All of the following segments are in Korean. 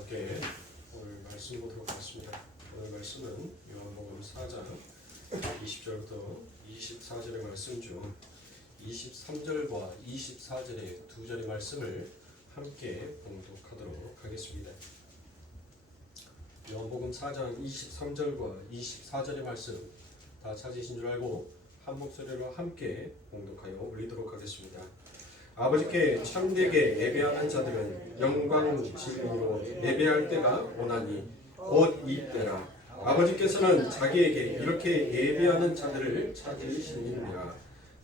함께 오늘 말씀 보도록 하겠습니다. 오늘 말씀은 요한복음 4장 20절부터 24절의 말씀 중 23절과 24절의 두 절의 말씀을 함께 봉독하도록 하겠습니다. 요한복음 4장 23절과 24절의 말씀 다 찾으신 줄 알고 한 목소리로 함께 봉독하여 올리도록 하겠습니다. 아버지께 참되게 예배하는 자들은 영광 진리로 예배할 때가 오나니 곧 이때라. 아버지께서는 자기에게 이렇게 예배하는 자들을 찾으시느니라.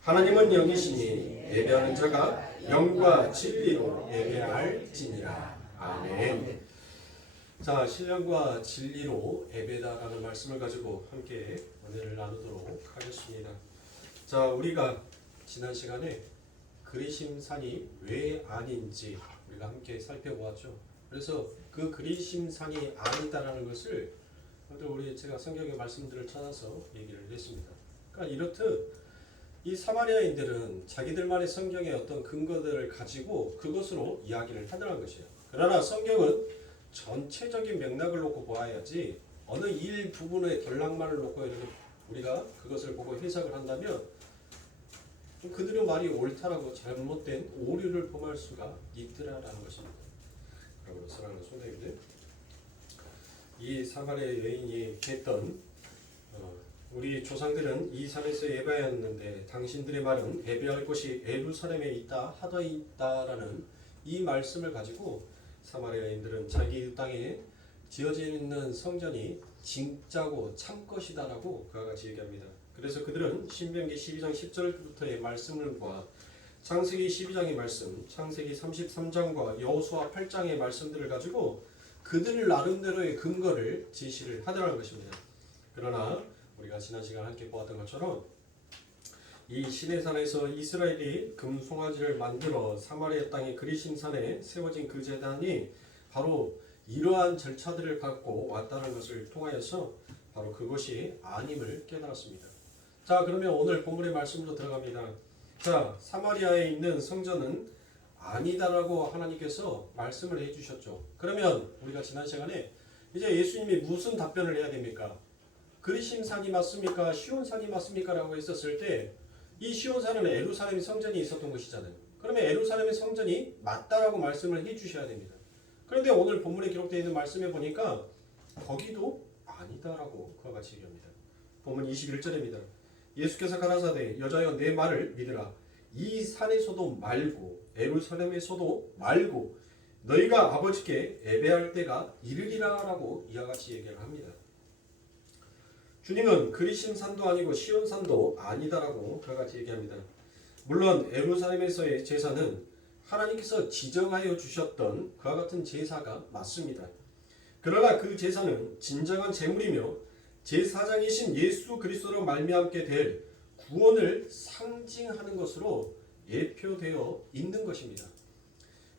하나님은 영이시니 예배하는 자가 영과 진리로 예배할지니라. 아멘. 자, 신령과 진리로 예배다라는 말씀을 가지고 함께 은혜를 나누도록 하겠습니다. 자, 우리가 지난 시간에 그리심산이 왜 아닌지 우리가 함께 살펴보았죠. 그래서 그 그리심산이 아니다라는 것을 제가 성경의 말씀들을 찾아서 얘기를 했습니다. 그러니까 이렇듯 이 사마리아인들은 자기들만의 성경의 어떤 근거들을 가지고 그것으로 이야기를 하더라는 것이에요. 그러나 성경은 전체적인 맥락을 놓고 보아야지 어느 일부분의 덜락만을 놓고 이렇게 우리가 그것을 보고 해석을 한다면 그들의 말이 옳다라고 잘못된 오류를 범할 수가 있더라라는 것입니다. 그러므로 사랑하는 성도님들, 이 사마리아 여인이 했던 우리 조상들은 이 산에서 예배하였는데 당신들의 말은 예배할 곳이 예루살렘에 있다 하더이다라는 이 말씀을 가지고 사마리아인들은 자기 땅에 지어져 있는 성전이 진짜고 참 것이다라고 그와 같이 얘기합니다. 그래서 그들은 신명기 12장 10절부터의 말씀과 창세기 12장의 말씀, 창세기 33장과 여호수아 8장의 말씀들을 가지고 그들 나름대로의 근거를 제시를 하더라는 것입니다. 그러나 우리가 지난 시간 함께 보았던 것처럼 이 시내산에서 이스라엘이 금송아지를 만들어 사마리아 땅의 그리심산에 세워진 그 제단이 바로 이러한 절차들을 갖고 왔다는 것을 통하여서 바로 그것이 아님을 깨달았습니다. 자, 그러면 오늘 본문의 말씀으로 들어갑니다. 자, 사마리아에 있는 성전은 아니다라고 하나님께서 말씀을 해주셨죠. 그러면 우리가 지난 시간에 이제 예수님이 무슨 답변을 해야 됩니까? 그리심산이 맞습니까? 시온산이 맞습니까? 라고 했었을 때 이 시온산은 예루살렘 성전이 있었던 것이잖아요. 그러면 예루살렘의 성전이 맞다라고 말씀을 해주셔야 됩니다. 그런데 오늘 본문에 기록되어 있는 말씀에 보니까 거기도 아니다라고 그와 같이 얘기합니다. 본문 21절입니다. 예수께서 가라사대 여자여 내 말을 믿으라. 이 산에서도 말고 예루살렘에서도 말고 너희가 아버지께 예배할 때가 이르리라 라고 이와 같이 얘기를 합니다. 주님은 그리심산도 아니고 시온산도 아니다라고 그와 같이 얘기합니다. 물론 예루살렘에서의 제사는 하나님께서 지정하여 주셨던 그와 같은 제사가 맞습니다. 그러나 그 제사는 진정한 제물이며 제사장이신 예수 그리스도로 말미암게 될 구원을 상징하는 것으로 예표되어 있는 것입니다.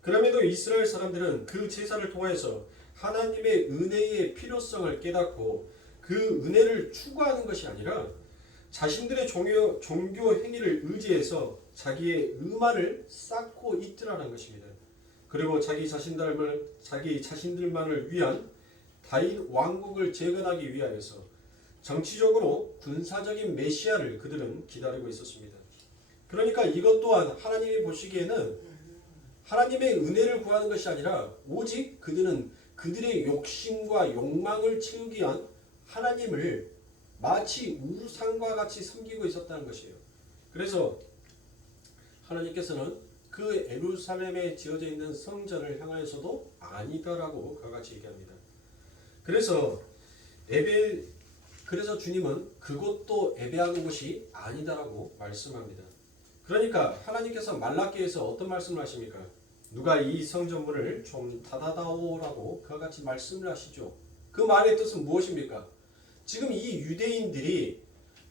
그럼에도 이스라엘 사람들은 그 제사를 통해서 하나님의 은혜의 필요성을 깨닫고 그 은혜를 추구하는 것이 아니라 자신들의 종교 행위를 의지해서 자기의 의만을 쌓고 있더라는 것입니다. 그리고 자기 자신들만을 위한 다윗 왕국을 재건하기 위하여서 정치적으로 군사적인 메시아를 그들은 기다리고 있었습니다. 그러니까 이것 또한 하나님이 보시기에는 하나님의 은혜를 구하는 것이 아니라 오직 그들은 그들의 욕심과 욕망을 채우기 위한 하나님을 마치 우상과 같이 섬기고 있었다는 것이에요. 그래서 하나님께서는 그 예루살렘에 지어져 있는 성전을 향하여서도 아니다라고 그와 같이 얘기합니다. 그래서 주님은 그것도 예배하는 것이 아니다라고 말씀합니다. 그러니까 하나님께서 말라기에서 어떤 말씀을 하십니까? 누가 이 성전문을 좀 닫아다오라고 그와 같이 말씀을 하시죠. 그 말의 뜻은 무엇입니까? 지금 이 유대인들이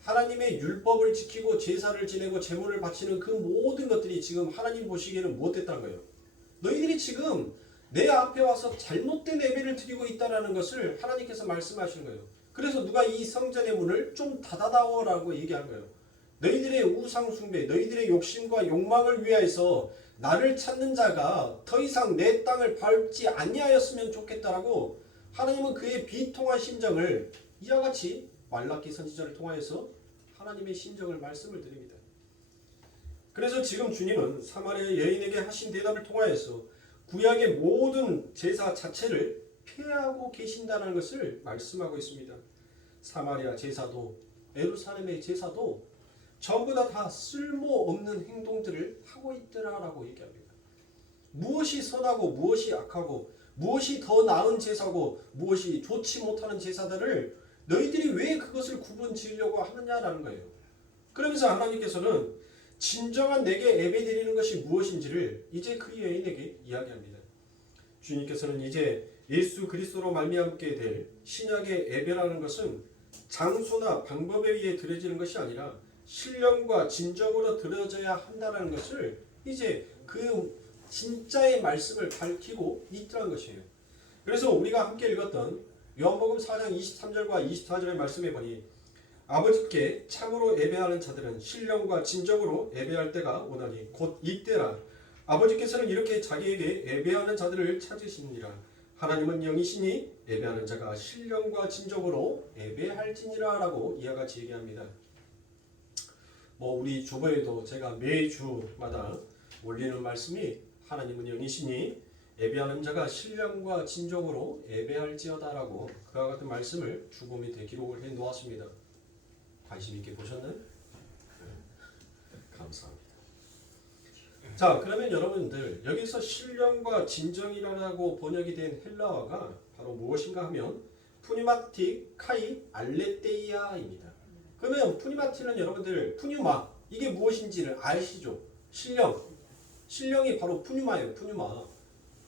하나님의 율법을 지키고 제사를 지내고 제물을 바치는 그 모든 것들이 지금 하나님 보시기에는 무엇됐다는 거예요? 너희들이 지금 내 앞에 와서 잘못된 예배를 드리고 있다는 것을 하나님께서 말씀하시는 거예요. 그래서 누가 이 성전의 문을 좀 닫아다오라고 얘기한 거예요. 너희들의 우상 숭배, 너희들의 욕심과 욕망을 위하여서 나를 찾는 자가 더 이상 내 땅을 밟지 아니하였으면 좋겠다라고 하나님은 그의 비통한 심정을 이와 같이 말라기 선지자를 통하여서 하나님의 심정을 말씀을 드립니다. 그래서 지금 주님은 사마리아 여인에게 하신 대답을 통하여서 구약의 모든 제사 자체를 폐하고 계신다는 것을 말씀하고 있습니다. 사마리아 제사도 예루살렘의 제사도 전부 다 쓸모없는 행동들을 하고 있더라라고 얘기합니다. 무엇이 선하고 무엇이 악하고 무엇이 더 나은 제사고 무엇이 좋지 못하는 제사들을 너희들이 왜 그것을 구분 지으려고 하느냐라는 거예요. 그러면서 하나님께서는 진정한 내게 예배드리는 것이 무엇인지를 이제 그 여인에게 이야기합니다. 주님께서는 이제 예수 그리스도로 말미암게 될 신약의 예배라는 것은 장소나 방법에 의해 드려지는 것이 아니라 신령과 진정으로 드려져야 한다는 것을 이제 그 진짜의 말씀을 밝히고 있다는 것이에요. 그래서 우리가 함께 읽었던 요한복음 4장 23절과 24절의 말씀에 보니 아버지께 참으로 예배하는 자들은 신령과 진정으로 예배할 때가 오나니 곧 이때라. 아버지께서는 이렇게 자기에게 예배하는 자들을 찾으시니라. 하나님은 영이시니 예배하는 자가 신령과 진정으로 예배할지니라 라고 이와 같이 얘기합니다. 우리 주보에도 제가 매주마다 올리는 말씀이 하나님은 영이시니 예배하는 자가 신령과 진정으로 예배할지어다 라고 그와 같은 말씀을 주보 밑에 기록을 해 놓았습니다. 관심 있게 보셨나요? 감사합니다. 자, 그러면 여러분들 여기서 신령과 진정이라고 번역이 된 헬라어가 바로 무엇인가 하면 푸니마틱 카이 알레테이아입니다. 그러면 푸니마틱은 여러분들 푸뉴마 이게 무엇인지를 아시죠? 신령이 바로 푸뉴마예요. 푸뉴마.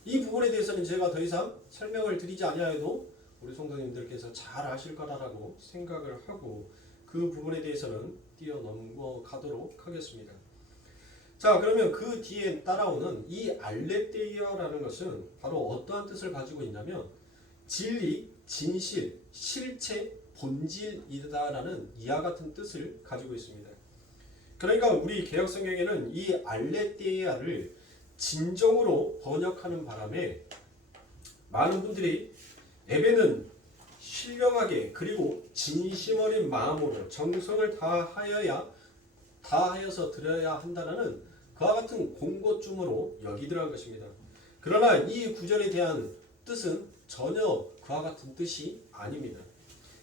이 부분에 대해서는 제가 더 이상 설명을 드리지 아니하여도 우리 성도님들께서 잘 아실 거라고 생각을 하고 그 부분에 대해서는 뛰어넘어가도록 하겠습니다. 자, 그러면 그 뒤에 따라오는 이 알레테이아라는 것은 바로 어떠한 뜻을 가지고 있냐면 진리, 진실, 실체, 본질이다라는 이와 같은 뜻을 가지고 있습니다. 그러니까 우리 개역성경에는 이 알레테이아를 진정으로 번역하는 바람에 많은 분들이 예배는 신령하게 그리고 진심 어린 마음으로 정성을 다하여서 드려야 한다는 그와 같은 공고쯤으로 여기더라는 것입니다. 그러나 이 구절에 대한 뜻은 전혀 그와 같은 뜻이 아닙니다.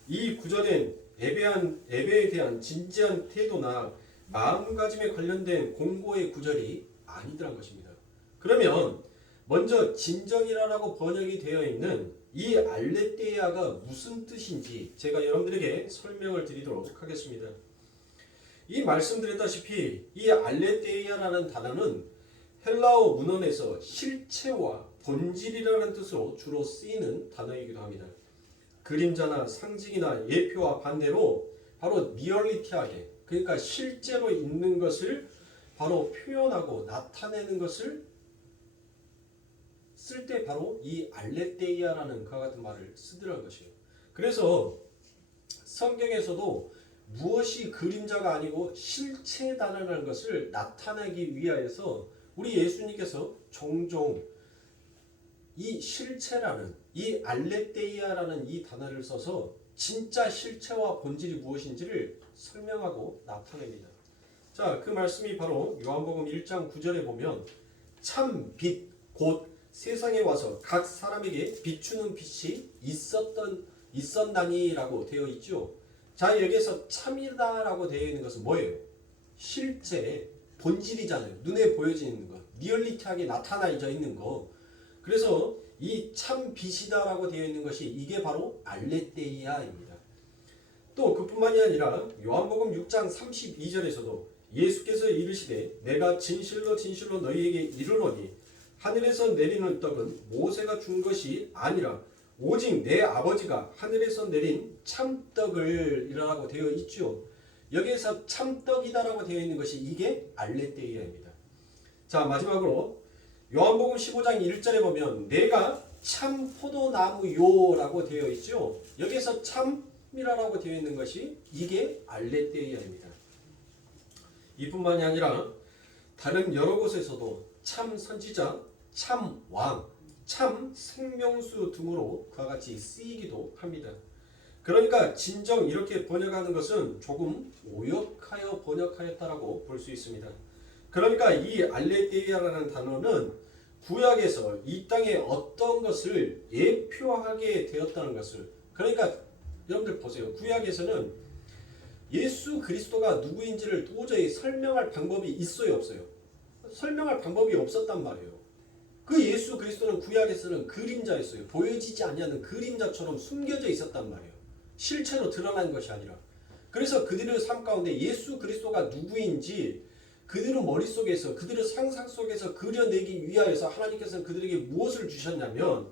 이 구절엔 예배에 대한 진지한 태도나 마음가짐에 관련된 공고의 구절이 아니더란 것입니다. 그러면 먼저 진정이라고 번역이 되어 있는 이 알레테이아가 무슨 뜻인지 제가 여러분들에게 설명을 드리도록 하겠습니다. 이 말씀드렸다시피 이 알레테이아라는 단어는 헬라어 문헌에서 실체와 본질이라는 뜻으로 주로 쓰이는 단어이기도 합니다. 그림자나 상징이나 예표와 반대로 바로 리얼리티하게 그러니까 실제로 있는 것을 바로 표현하고 나타내는 것을 쓸 때 바로 이 알레테이아라는 그와 같은 말을 쓰더라는 것이에요. 그래서 성경에서도 무엇이 그림자가 아니고 실체다라는 것을 나타내기 위하여서 우리 예수님께서 종종 이 실체라는 이 알레테이아라는 이 단어를 써서 진짜 실체와 본질이 무엇인지를 설명하고 나타냅니다. 자, 그 말씀이 바로 요한복음 1장 9절에 보면 참 빛 곧 세상에 와서 각 사람에게 비추는 빛이 있었나니라고 되어 있죠. 자, 여기에서 참이다라고 되어 있는 것은 뭐예요? 실제 본질이잖아요. 눈에 보여지는 것, 리얼리티하게 나타나져 있는 것. 그래서 이 참 빛이다라고 되어 있는 것이 이게 바로 알레테이아입니다. 또 그뿐만이 아니라 요한복음 6장 32절에서도 예수께서 이르시되 내가 진실로 진실로 너희에게 이르노니 하늘에서 내리는 떡은 모세가 준 것이 아니라 오직 내 아버지가 하늘에서 내린 참떡을 이라고 되어 있죠. 여기에서 참떡이다라고 되어 있는 것이 이게 알레테이아입니다. 자, 마지막으로 요한복음 15장 1절에 보면 내가 참 포도나무요라고 되어 있죠. 여기에서 참이라고 되어 있는 것이 이게 알레테이아입니다. 이뿐만이 아니라 다른 여러 곳에서도 참 선지자, 참 왕, 참 생명수 등으로 그와 같이 쓰이기도 합니다. 그러니까 진정 이렇게 번역하는 것은 조금 오역하여 번역하였다라고 볼 수 있습니다. 그러니까 이 알레데이아라는 단어는 구약에서 이 땅에 어떤 것을 예표하게 되었다는 것을, 그러니까 여러분들 보세요. 구약에서는 예수 그리스도가 누구인지를 도저히 설명할 방법이 있어요, 없어요? 설명할 방법이 없었단 말이에요. 그 예수 그리스도는 구약에서는 그림자였어요. 보여지지 않는 그림자처럼 숨겨져 있었단 말이에요. 실체로 드러난 것이 아니라. 그래서 그들의 삶 가운데 예수 그리스도가 누구인지 그들의 머릿속에서, 그들의 상상 속에서 그려내기 위하여서 하나님께서는 그들에게 무엇을 주셨냐면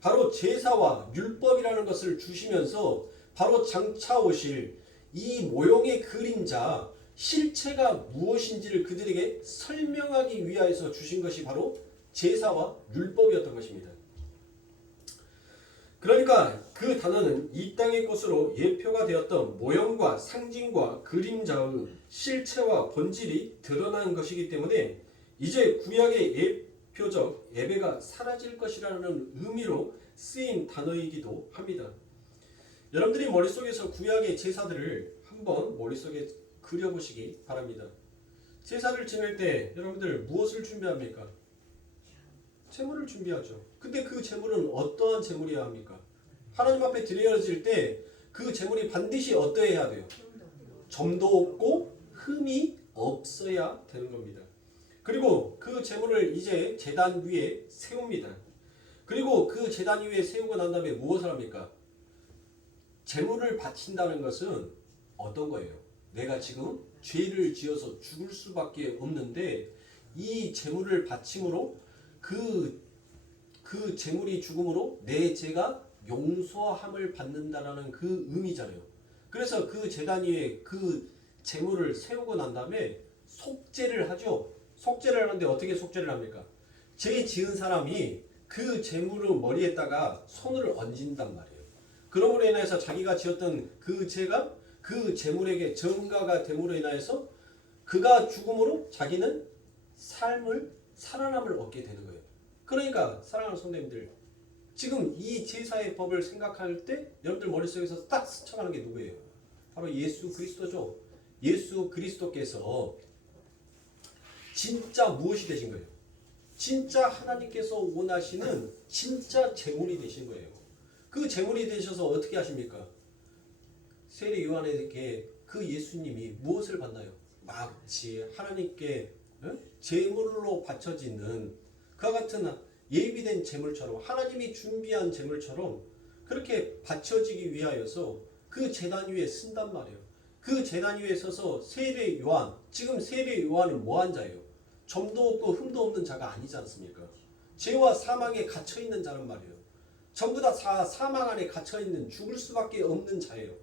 바로 제사와 율법이라는 것을 주시면서 바로 장차 오실 이 모형의 그림자, 실체가 무엇인지를 그들에게 설명하기 위하여서 주신 것이 바로 제사와 율법이었던 것입니다. 그러니까 그 단어는 이 땅의 것으로 예표가 되었던 모형과 상징과 그림자의 실체와 본질이 드러난 것이기 때문에 이제 구약의 예표적 예배가 사라질 것이라는 의미로 쓰인 단어이기도 합니다. 여러분들이 머릿속에서 구약의 제사들을 한번 머릿속에 그려보시기 바랍니다. 제사를 지낼 때 여러분들 무엇을 준비합니까? 제물을 준비하죠. 근데 그 제물은 어떠한 제물이어야 합니까? 하나님 앞에 드려질 때 그 제물이 반드시 어떠해야 돼요? 점도 없고 흠이 없어야 되는 겁니다. 그리고 그 제물을 이제 제단 위에 세웁니다. 그리고 그 제단 위에 세우고 난 다음에 무엇을 합니까? 제물을 바친다는 것은 어떤 거예요? 내가 지금 죄를 지어서 죽을 수밖에 없는데 이 제물을 바침으로 그 제물이 죽음으로 내 죄가 용서함을 받는다라는 그 의미잖아요. 그래서 그 제단 위에 그 제물을 세우고 난 다음에 속죄를 하죠. 속죄를 하는데 어떻게 속죄를 합니까? 죄 지은 사람이 그 제물의 머리에다가 손을 얹는단 말이에요. 그러므로 인해서 자기가 지었던 그 죄가 그 제물에게 전가가 됨으로 인하여서 그가 죽음으로 자기는 살아남을 얻게 되는 거예요. 그러니까 사랑하는 성도님들, 지금 이 제사의 법을 생각할 때 여러분들 머릿속에서 딱 스쳐가는 게 누구예요? 바로 예수 그리스도죠. 예수 그리스도께서 진짜 무엇이 되신 거예요? 진짜 하나님께서 원하시는 진짜 제물이 되신 거예요. 그 제물이 되셔서 어떻게 하십니까? 세례 요한에게 그 예수님이 무엇을 받나요? 마치 하나님께 제물로 바쳐지는 그와 같은 예비된 제물처럼, 하나님이 준비한 제물처럼 그렇게 바쳐지기 위하여서 그 제단 위에 쓴단 말이에요. 그 제단 위에 서서 세례 요한, 지금 세례 요한은 뭐한 자예요? 점도 없고 흠도 없는 자가 아니지 않습니까? 죄와 사망에 갇혀있는 자란 말이에요. 전부 다 사망 안에 갇혀있는, 죽을 수밖에 없는 자예요.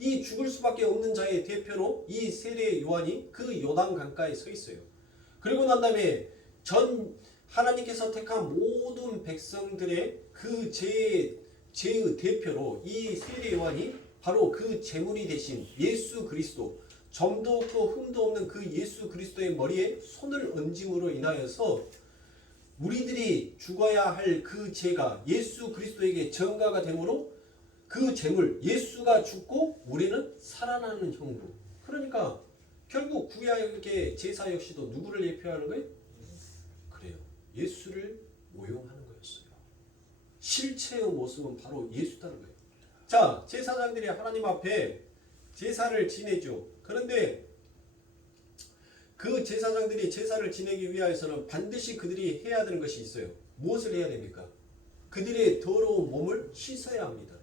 이 죽을 수밖에 없는 자의 대표로 이 세례 요한이 그 요단 강가에 서 있어요. 그리고 난 다음에 하나님께서 택한 모든 백성들의 그 죄의 대표로 이 세례 요한이 바로 그 제물이 되신 예수 그리스도, 점도 없고 흠도 없는 그 예수 그리스도의 머리에 손을 얹음으로 인하여서 우리들이 죽어야 할 그 죄가 예수 그리스도에게 전가가 되므로 그 제물, 예수가 죽고 우리는 살아나는 형도. 그러니까 결국 구약의 제사 역시도 누구를 예표하는 거예요? 그래요. 예수를 모형하는 거였어요. 실체의 모습은 바로 예수다는 거예요. 자, 제사장들이 하나님 앞에 제사를 지내죠. 그런데 그 제사장들이 제사를 지내기 위하여서는 반드시 그들이 해야 되는 것이 있어요. 무엇을 해야 됩니까? 그들의 더러운 몸을 씻어야 합니다.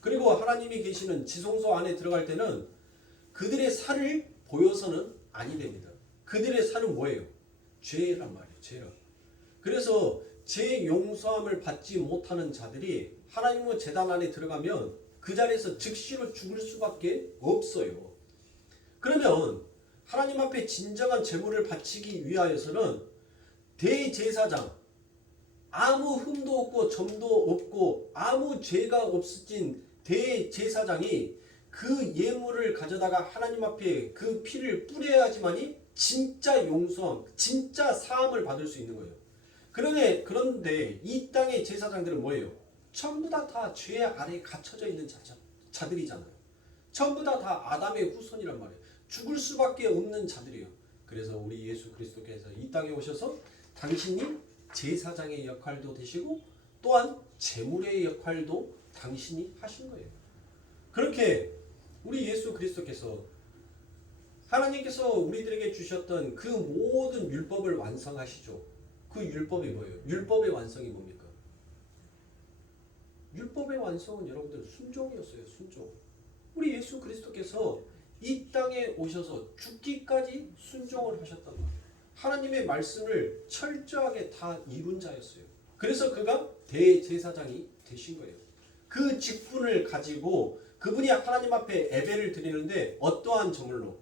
그리고 하나님이 계시는 지성소 안에 들어갈 때는 그들의 살을 보여서는 아니 됩니다. 그들의 살은 뭐예요? 죄란 말이에요. 죄라. 그래서 죄 용서함을 받지 못하는 자들이 하나님의 제단 안에 들어가면 그 자리에서 즉시로 죽을 수밖에 없어요. 그러면 하나님 앞에 진정한 제물을 바치기 위하여서는 대제사장, 아무 흠도 없고 점도 없고 아무 죄가 없어진 대제사장이 그 예물을 가져다가 하나님 앞에 그 피를 뿌려야지만이 진짜 용서함, 진짜 사함을 받을 수 있는 거예요. 그런데 이 땅의 제사장들은 뭐예요? 전부 다 죄 아래에 갇혀져 있는 자들이잖아요. 전부 다 아담의 후손이란 말이에요. 죽을 수밖에 없는 자들이에요. 그래서 우리 예수 그리스도께서 이 땅에 오셔서 당신이 제사장의 역할도 되시고 또한 제물의 역할도 당신이 하신 거예요. 그렇게 우리 예수 그리스도께서 하나님께서 우리들에게 주셨던 그 모든 율법을 완성하시죠. 그 율법이 뭐예요? 율법의 완성이 뭡니까? 율법의 완성은 여러분들 순종이었어요. 순종. 우리 예수 그리스도께서 이 땅에 오셔서 죽기까지 순종을 하셨단 말이에요. 하나님의 말씀을 철저하게 다 이룬 자였어요. 그래서 그가 대제사장이 되신 거예요. 그 직분을 가지고 그분이 하나님 앞에 예배를 드리는데 어떠한 제물로?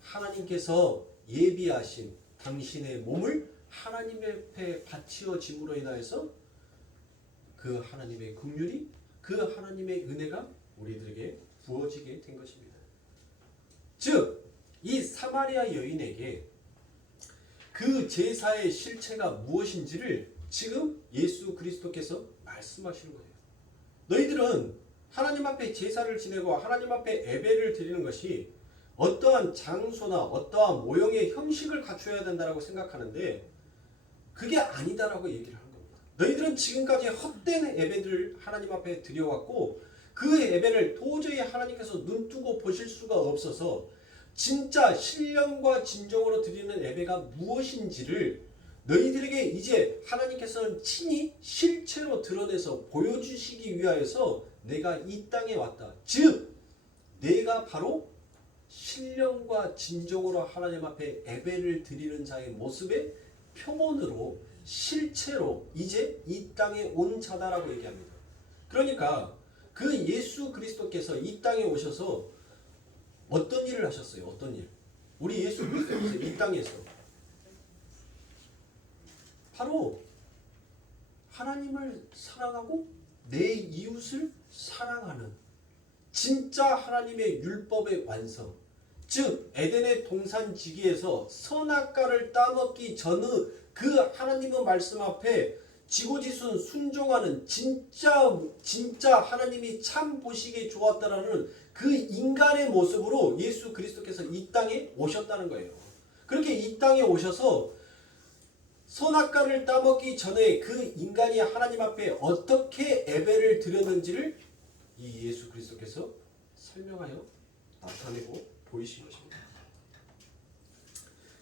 하나님께서 예비하신 당신의 몸을 하나님 앞에 바치어짐으로 인하여서 그 하나님의 긍휼이, 그 하나님의 은혜가 우리들에게 부어지게 된 것입니다. 즉, 이 사마리아 여인에게 그 제사의 실체가 무엇인지를 지금 예수 그리스도께서 말씀하시는 거예요. 너희들은 하나님 앞에 제사를 지내고 하나님 앞에 예배를 드리는 것이 어떠한 장소나 어떠한 모형의 형식을 갖춰야 된다고 생각하는데 그게 아니다라고 얘기를 하는 겁니다. 너희들은 지금까지 헛된 예배들을 하나님 앞에 드려왔고 그 예배를 도저히 하나님께서 눈뜨고 보실 수가 없어서 진짜 신령과 진정으로 드리는 예배가 무엇인지를 너희들에게 이제 하나님께서는 친히 실체로 드러내서 보여주시기 위하여서 내가 이 땅에 왔다. 즉 내가 바로 신령과 진정으로 하나님 앞에 예배를 드리는 자의 모습의 표본으로 실체로 이제 이 땅에 온 자다라고 얘기합니다. 그러니까 그 예수 그리스도께서 이 땅에 오셔서 어떤 일을 하셨어요? 어떤 일? 우리 예수 그리스도께서 이 땅에서 바로 하나님을 사랑하고 내 이웃을 사랑하는 진짜 하나님의 율법의 완성, 즉 에덴의 동산지기에서 선악과를 따먹기 전의 그 하나님의 말씀 앞에 지고지순 순종하는 진짜 하나님이 참 보시기에 좋았다라는 그 인간의 모습으로 예수 그리스도께서 이 땅에 오셨다는 거예요. 그렇게 이 땅에 오셔서 선악과를 따먹기 전에 그 인간이 하나님 앞에 어떻게 예배를 드렸는지를 이 예수 그리스도께서 설명하여 나타내고 보이신 것입니다.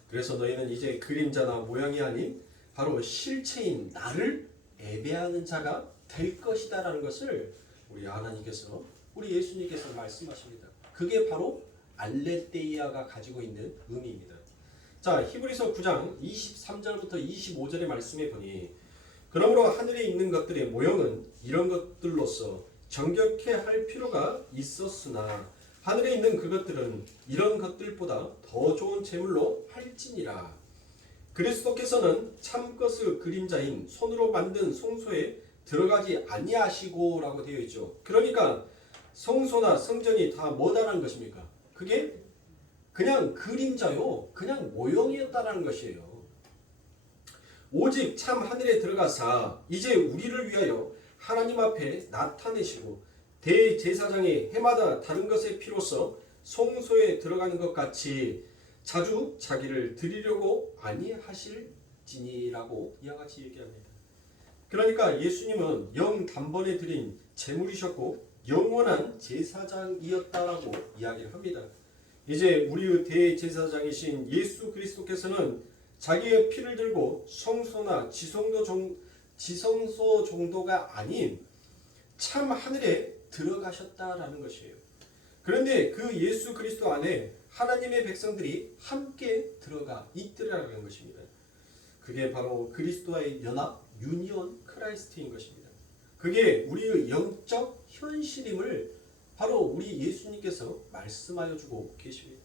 그래서 너희는 이제 그림자나 모양이 아닌 바로 실체인 나를 예배하는 자가 될 것이다 라는 것을 우리 하나님께서 우리 예수님께서 말씀하십니다. 그게 바로 알레테이아가 가지고 있는 의미입니다. 자, 히브리서 9장 23절부터 25절의 말씀에 보니 그러므로 하늘에 있는 것들의 모형은 이런 것들로서 정결케 할 필요가 있었으나 하늘에 있는 그것들은 이런 것들보다 더 좋은 제물로 할지니라. 그리스도께서는 참것의 그림자인 손으로 만든 성소에 들어가지 아니하시고 라고 되어 있죠. 그러니까 성소나 성전이 다 뭐다라는 것입니까? 그게 그냥 그림자요, 그냥 모형이었다라는 것이에요. 오직 참 하늘에 들어가사 이제 우리를 위하여 하나님 앞에 나타내시고 대제사장이 해마다 다른 것의 피로써 성소에 들어가는 것 같이 자주 자기를 드리려고 아니하실지니라고 이와 같이 얘기합니다. 그러니까 예수님은 영 단번에 드린 제물이셨고 영원한 제사장이었다라고 이야기를 합니다. 이제 우리의 대제사장이신 예수 그리스도께서는 자기의 피를 들고 성소나 지성소 정도가 아닌 참 하늘에 들어가셨다라는 것이에요. 그런데 그 예수 그리스도 안에 하나님의 백성들이 함께 들어가 있더라는 것입니다. 그게 바로 그리스도와의 연합, 유니온 크라이스트인 것입니다. 그게 우리의 영적 현실임을 바로 우리 예수님께서 말씀하여 주고 계십니다.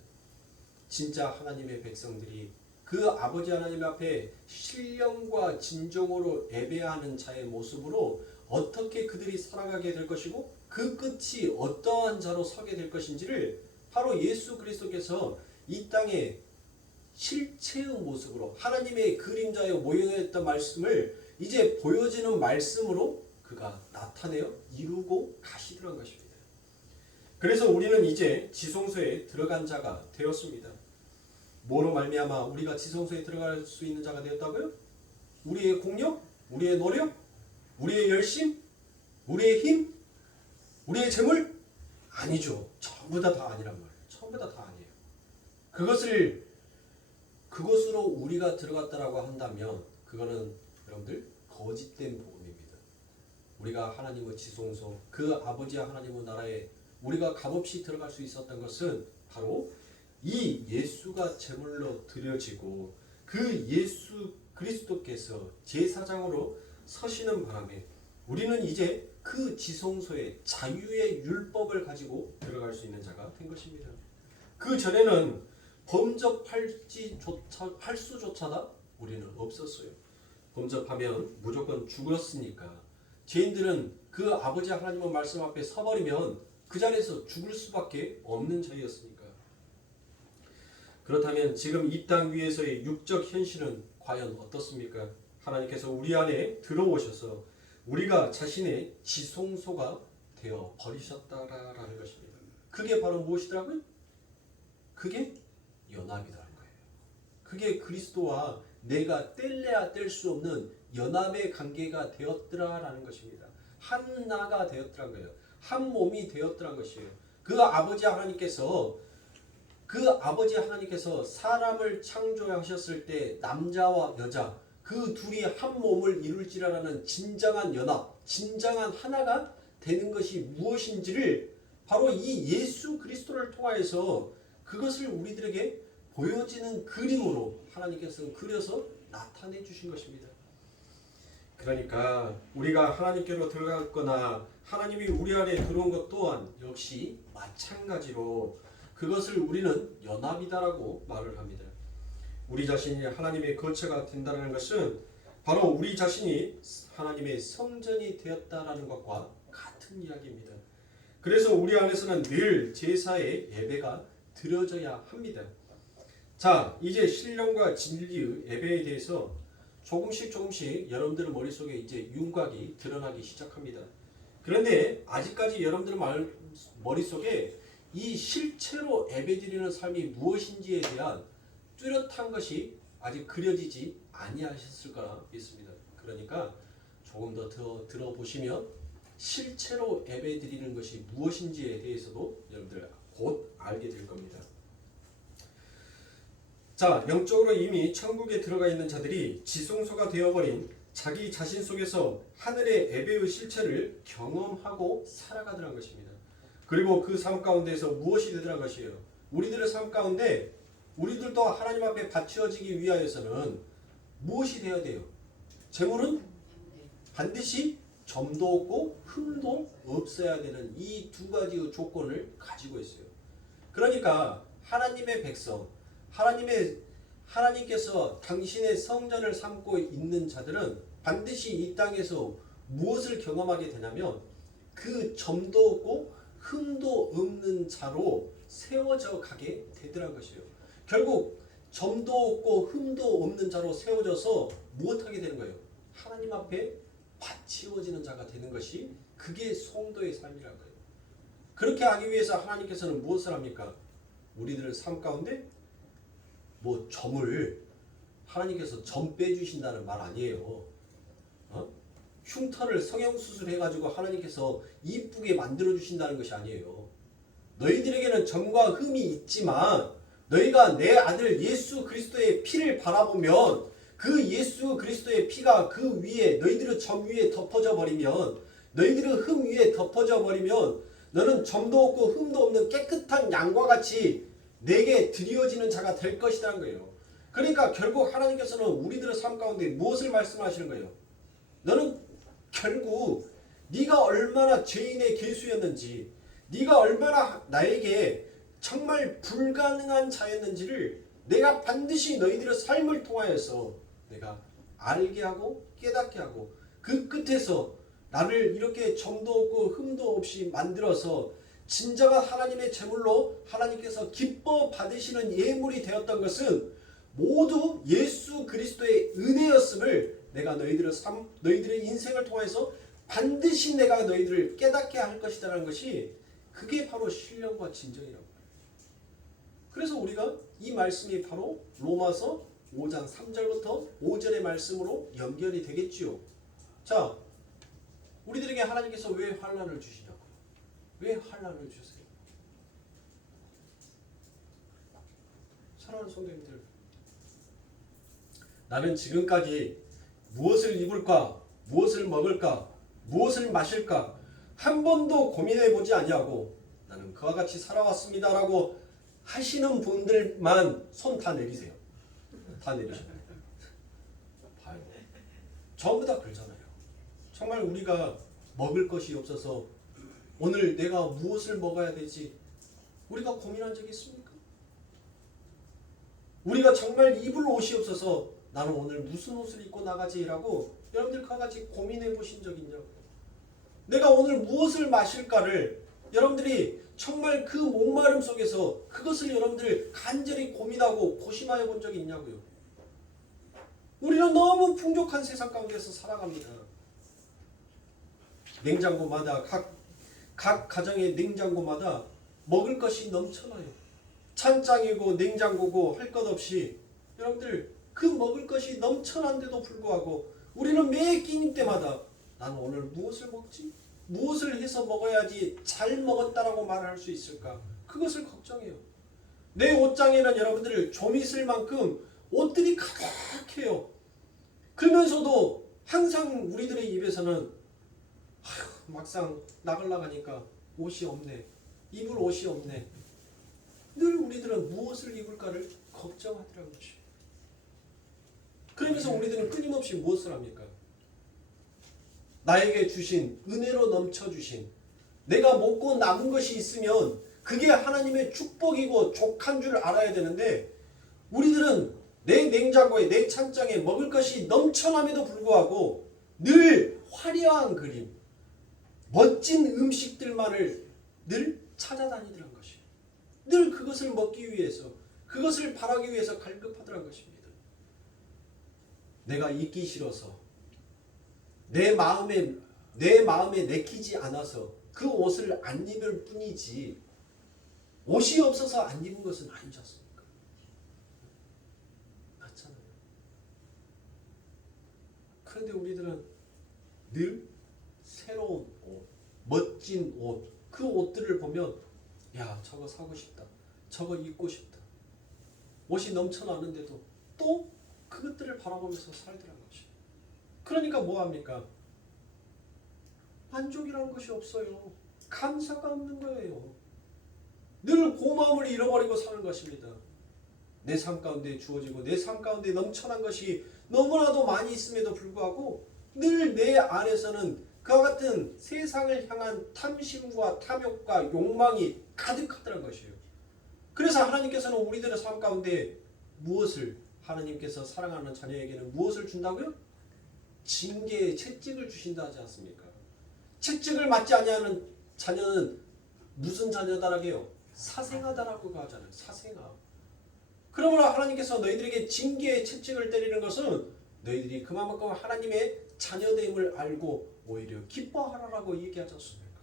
진짜 하나님의 백성들이 그 아버지 하나님 앞에 신령과 진정으로 예배하는 자의 모습으로 어떻게 그들이 살아가게 될 것이고 그 끝이 어떠한 자로 서게 될 것인지를 바로 예수 그리스도께서 이 땅에 실체의 모습으로 하나님의 그림자의 모형이었던 말씀을 이제 보여지는 말씀으로 그가 나타내어 이루고 가시더란 것입니다. 그래서 우리는 이제 지성소에 들어간 자가 되었습니다. 뭐로 말미암아 우리가 지성소에 들어갈 수 있는 자가 되었다고요? 우리의 공력? 우리의 노력? 우리의 열심? 우리의 힘? 우리의 재물? 아니죠. 전부 다 아니란 말이에요. 전부 다 아니에요. 그것으로 우리가 들어갔다라고 한다면 그거는 여러분들 거짓된 복음입니다. 우리가 하나님의 지성소, 그 아버지 하나님의 나라에 우리가 값없이 들어갈 수 있었던 것은 바로 이 예수가 제물로 드려지고 그 예수 그리스도께서 제사장으로 서시는 바람에 우리는 이제 그 지성소에 자유의 율법을 가지고 들어갈 수 있는 자가 된 것입니다. 그 전에는 범접할 수조차다 우리는 없었어요. 범접하면 무조건 죽었으니까 죄인들은 그 아버지 하나님의 말씀 앞에 서버리면 그 자리에서 죽을 수밖에 없는 자였으니까. 그렇다면 지금 이 땅 위에서의 육적 현실은 과연 어떻습니까? 하나님께서 우리 안에 들어오셔서 우리가 자신의 지성소가 되어 버리셨다라는 것입니다. 그게 바로 무엇이더라고요? 그게 연합이라는 거예요. 그게 그리스도와 내가 뗄래야 뗄 수 없는 연합의 관계가 되었더라라는 것입니다. 하나가 되었더라는 거예요. 한 몸이 되었더라는 것이에요. 그 아버지 하나님께서 사람을 창조하셨을 때 남자와 여자 그 둘이 한 몸을 이룰지라라는 진정한 연합, 진정한 하나가 되는 것이 무엇인지를 바로 이 예수 그리스도를 통하여서 그것을 우리들에게 보여지는 그림으로 하나님께서 그려서 나타내 주신 것입니다. 그러니까 우리가 하나님께로 들어갔거나 하나님이 우리 안에 들어온 것 또한 역시 마찬가지로 그것을 우리는 연합이다라고 말을 합니다. 우리 자신이 하나님의 거처가 된다는 것은 바로 우리 자신이 하나님의 성전이 되었다라는 것과 같은 이야기입니다. 그래서 우리 안에서는 늘 제사의 예배가 드려져야 합니다. 자, 이제 신령과 진리의 예배에 대해서 조금씩 여러분들 머릿속에 이제 윤곽이 드러나기 시작합니다. 그런데 아직까지 여러분들 머릿속에 이 실체로 예배드리는 삶이 무엇인지에 대한 뚜렷한 것이 아직 그려지지 아니하셨을 거라 믿습니다. 그러니까 조금 더 들어보시면 실체로 예배드리는 것이 무엇인지에 대해서도 여러분들 곧 알게 될 겁니다. 자, 영적으로 이미 천국에 들어가 있는 자들이 지성소가 되어버린 자기 자신 속에서 하늘의 예배의 실체를 경험하고 살아가더란 것입니다. 그리고 그 삶 가운데서 무엇이 되더란 것이에요. 우리들의 삶 가운데 우리들도 하나님 앞에 바치어지기 위하여서는 무엇이 되어야 돼요? 재물은 반드시 점도 없고 흠도 없어야 되는 이 두 가지의 조건을 가지고 있어요. 그러니까 하나님의 백성, 하나님께서 당신의 성전을 삼고 있는 자들은 반드시 이 땅에서 무엇을 경험하게 되냐면 그 점도 없고 흠도 없는 자로 세워져 가게 되더란 것이에요. 결국 점도 없고 흠도 없는 자로 세워져서 무엇하게 되는 거예요? 하나님 앞에 바치워지는 자가 되는 것이 그게 성도의 삶이라는 거예요. 그렇게 하기 위해서 하나님께서는 무엇을 합니까? 우리들의 삶 가운데 점을 하나님께서 점 빼주신다는 말 아니에요. 흉터를 성형수술 해가지고 하나님께서 이쁘게 만들어주신다는 것이 아니에요. 너희들에게는 점과 흠이 있지만 너희가 내 아들 예수 그리스도의 피를 바라보면 그 예수 그리스도의 피가 그 위에 너희들의 점 위에 덮어져 버리면 너희들의 흠 위에 덮어져 버리면 너는 점도 없고 흠도 없는 깨끗한 양과 같이 내게 드리워지는 자가 될 것이라는 거예요. 그러니까 결국 하나님께서는 우리들의 삶 가운데 무엇을 말씀하시는 거예요? 너는 결국 네가 얼마나 죄인의 계수였는지 네가 얼마나 나에게 정말 불가능한 자였는지를 내가 반드시 너희들의 삶을 통하여서 내가 알게 하고 깨닫게 하고 그 끝에서 나를 이렇게 점도 없고 흠도 없이 만들어서 진정한 하나님의 제물로 하나님께서 기뻐 받으시는 예물이 되었던 것은 모두 예수 그리스도의 은혜였음을 내가 너희들의 인생을 통해서 반드시 내가 너희들을 깨닫게 할 것이다라는 것이 그게 바로 신령과 진정이라고. 그래서 우리가 이 말씀이 바로 로마서 5장 3절부터 5절의 말씀으로 연결이 되겠지요. 자, 우리들에게 하나님께서 왜 환난을 주시냐고요? 왜 환난을 주세요? 사랑하는 성도님들, 나는 지금까지 무엇을 입을까, 무엇을 먹을까, 무엇을 마실까 한 번도 고민해 보지 아니하고 나는 그와 같이 살아왔습니다라고 하시는 분들만 손 다 내리세요. 다 내리셔요. 봐요. 전부 다 그러잖아요. 정말 우리가 먹을 것이 없어서 오늘 내가 무엇을 먹어야 되지? 우리가 고민한 적이 있습니까? 우리가 정말 입을 옷이 없어서 나는 오늘 무슨 옷을 입고 나가지라고 여러분들 그와 같이 고민해 보신 적 있냐고요? 내가 오늘 무엇을 마실까를 여러분들이 정말 그 목마름 속에서 그것을 여러분들 간절히 고민하고 고심하여 본 적이 있냐고요? 우리는 너무 풍족한 세상 가운데서 살아갑니다. 냉장고마다 각 가정의 냉장고마다 먹을 것이 넘쳐나요. 찬장이고 냉장고고 할 것 없이 여러분들 그 먹을 것이 넘쳐난데도 불구하고 우리는 매 끼니 때마다 나는 오늘 무엇을 먹지? 무엇을 해서 먹어야지 잘 먹었다라고 말할 수 있을까? 그것을 걱정해요. 내 옷장에는 여러분들 좀 있을 만큼 옷들이 가득해요. 그러면서도 항상 우리들의 입에서는 막상 나가려고 하니까 옷이 없네. 입을 옷이 없네. 늘 우리들은 무엇을 입을까를 걱정하더라는 것이에요. 그러면서 우리들은 끊임없이 무엇을 합니까? 나에게 주신 은혜로 넘쳐주신 내가 먹고 남은 것이 있으면 그게 하나님의 축복이고 족한 줄 알아야 되는데 우리들은 내 냉장고에 내 찬장에 먹을 것이 넘쳐남에도 불구하고 늘 화려한 그림 멋진 음식들만을 늘 찾아다니더란 것이에요. 늘 그것을 먹기 위해서 그것을 바라기 위해서 갈급하더란 것입니다. 내가 입기 싫어서 내 마음에 내키지 않아서 그 옷을 안 입을 뿐이지 옷이 없어서 안 입은 것은 아니지 않습니까? 맞잖아요. 그런데 우리들은 늘 새로운 옷, 멋진 옷, 그 옷들을 보면 야 저거 사고 싶다, 저거 입고 싶다. 옷이 넘쳐나는데도 또 그것들을 바라보면서 살더라는 것이에요. 그러니까 뭐합니까? 만족이라는 것이 없어요. 감사가 없는 거예요. 늘 고마움을 잃어버리고 사는 것입니다. 내 삶 가운데 주어지고 내 삶 가운데 넘쳐난 것이 너무나도 많이 있음에도 불구하고 늘 내 안에서는 그와 같은 세상을 향한 탐심과 탐욕과 욕망이 가득하다는 것이에요. 그래서 하나님께서는 우리들의 삶 가운데 무엇을 하나님께서 사랑하는 자녀에게는 무엇을 준다고요? 징계의 채찍을 주신다 하지 않습니까? 채찍을 맞지 아니하는 자녀는 무슨 자녀다라고요? 사생아다라고 하잖아요. 사생아. 그러므로 하나님께서 너희들에게 징계의 채찍을 때리는 것은 너희들이 그만큼 하나님의 자녀됨을 알고 오히려 기뻐하라라고 얘기하지 않습니까?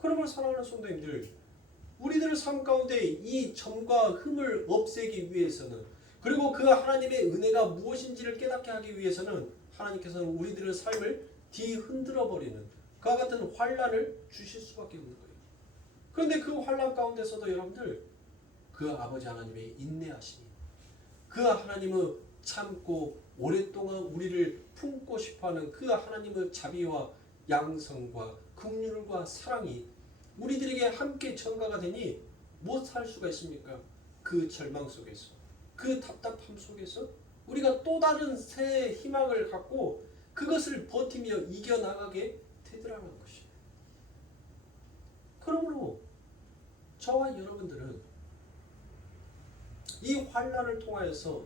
그러므로 사랑하는 성도님들, 우리들의 삶 가운데 이 점과 흠을 없애기 위해서는 그리고 그 하나님의 은혜가 무엇인지를 깨닫게 하기 위해서는 하나님께서는 우리들의 삶을 뒤흔들어 버리는 그와 같은 환난을 주실 수밖에 없는 거예요. 그런데 그 환난 가운데서도 여러분들 그 아버지 하나님의 인내하심이 그 하나님의 참고 오랫동안 우리를 품고 싶어하는 그 하나님의 자비와 양성과 긍휼과 사랑이 우리들에게 함께 전가가 되니 무엇 할 수가 있습니까? 그 절망 속에서 그 답답함 속에서 우리가 또 다른 새 희망을 갖고 그것을 버티며 이겨나가게 되더라는 것이에요. 그러므로 저와 여러분들은 이 환난을 통하여서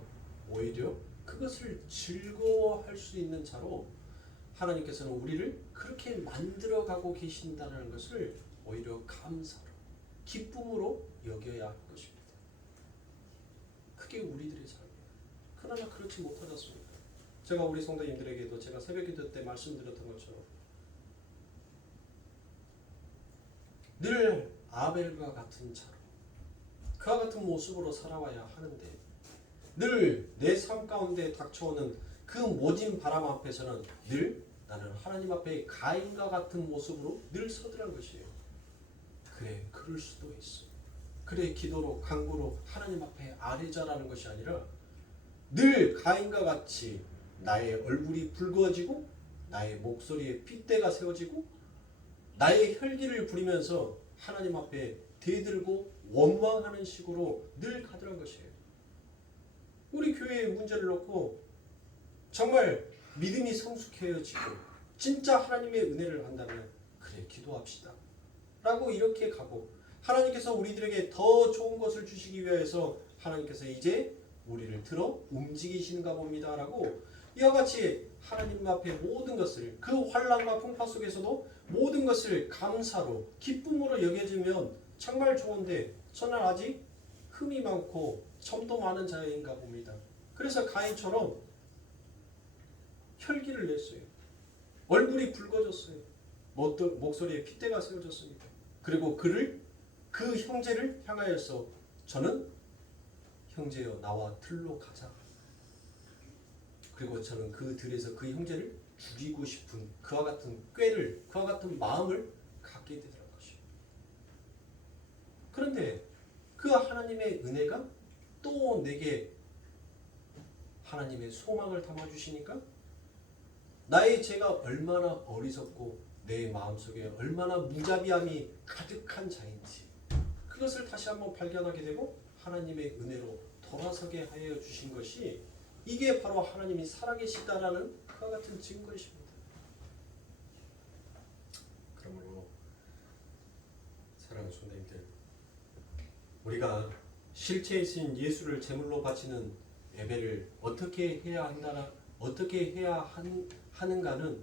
오히려 그것을 즐거워할 수 있는 자로 하나님께서는 우리를 그렇게 만들어가고 계신다는 것을 오히려 감사로 기쁨으로 여겨야 할 것입니다. 그게 우리들의 삶이에요. 그러나 그렇지 못하셨습니까? 제가 우리 성도님들에게도 제가 새벽기도 때 말씀드렸던 것처럼 늘 아벨과 같은 자로 그와 같은 모습으로 살아와야 하는데 늘 내 삶 가운데 닥쳐오는 그 모진 바람 앞에서는 늘 나는 하나님 앞에 가인과 같은 모습으로 늘 서더란 것이에요. 그래, 그럴 수도 있어. 그래, 기도로 간구로 하나님 앞에 아뢰자라는 것이 아니라 늘 가인과 같이 나의 얼굴이 붉어지고 나의 목소리에 핏대가 세워지고 나의 혈기를 부리면서 하나님 앞에 대들고 원망하는 식으로 늘 가더란 것이에요. 우리 교회의 문제를 놓고 정말 믿음이 성숙해지고 진짜 하나님의 은혜를 안다면 그래, 기도합시다 라고 이렇게 가고 하나님께서 우리들에게 더 좋은 것을 주시기 위해서 하나님께서 이제 우리를 들어 움직이시는가 봅니다 라고 이와 같이 하나님 앞에 모든 것을 그 환난과 풍파 속에서도 모든 것을 감사로 기쁨으로 여겨지면 정말 좋은데 저는 아직 흠이 많고 점도 많은 자인가 봅니다. 그래서 가인처럼 혈기를 냈어요. 얼굴이 붉어졌어요. 목소리에 핏대가 세워졌습니다. 그리고 그 형제를 향하여서 저는 형제여 나와 들로 가자. 그리고 저는 그 들에서 그 형제를 죽이고 싶은 그와 같은 꾀를 그와 같은 마음을 갖게 되더라는 것이에요. 그런데 그 하나님의 은혜가 또 내게 하나님의 소망을 담아주시니까 나의 죄가 얼마나 어리석고 내 마음속에 얼마나 무자비함이 가득한 자인지 그것을 다시 한번 발견하게 되고 하나님의 은혜로 돌아서게 하여 주신 것이 이게 바로 하나님이 살아계시다라는 그와 같은 증거이십니다. 그러므로 사랑하는 성도님들, 우리가 실체에 있는 예수를 제물로 바치는 예배를 어떻게 해야 한다나 어떻게 해야 하는가는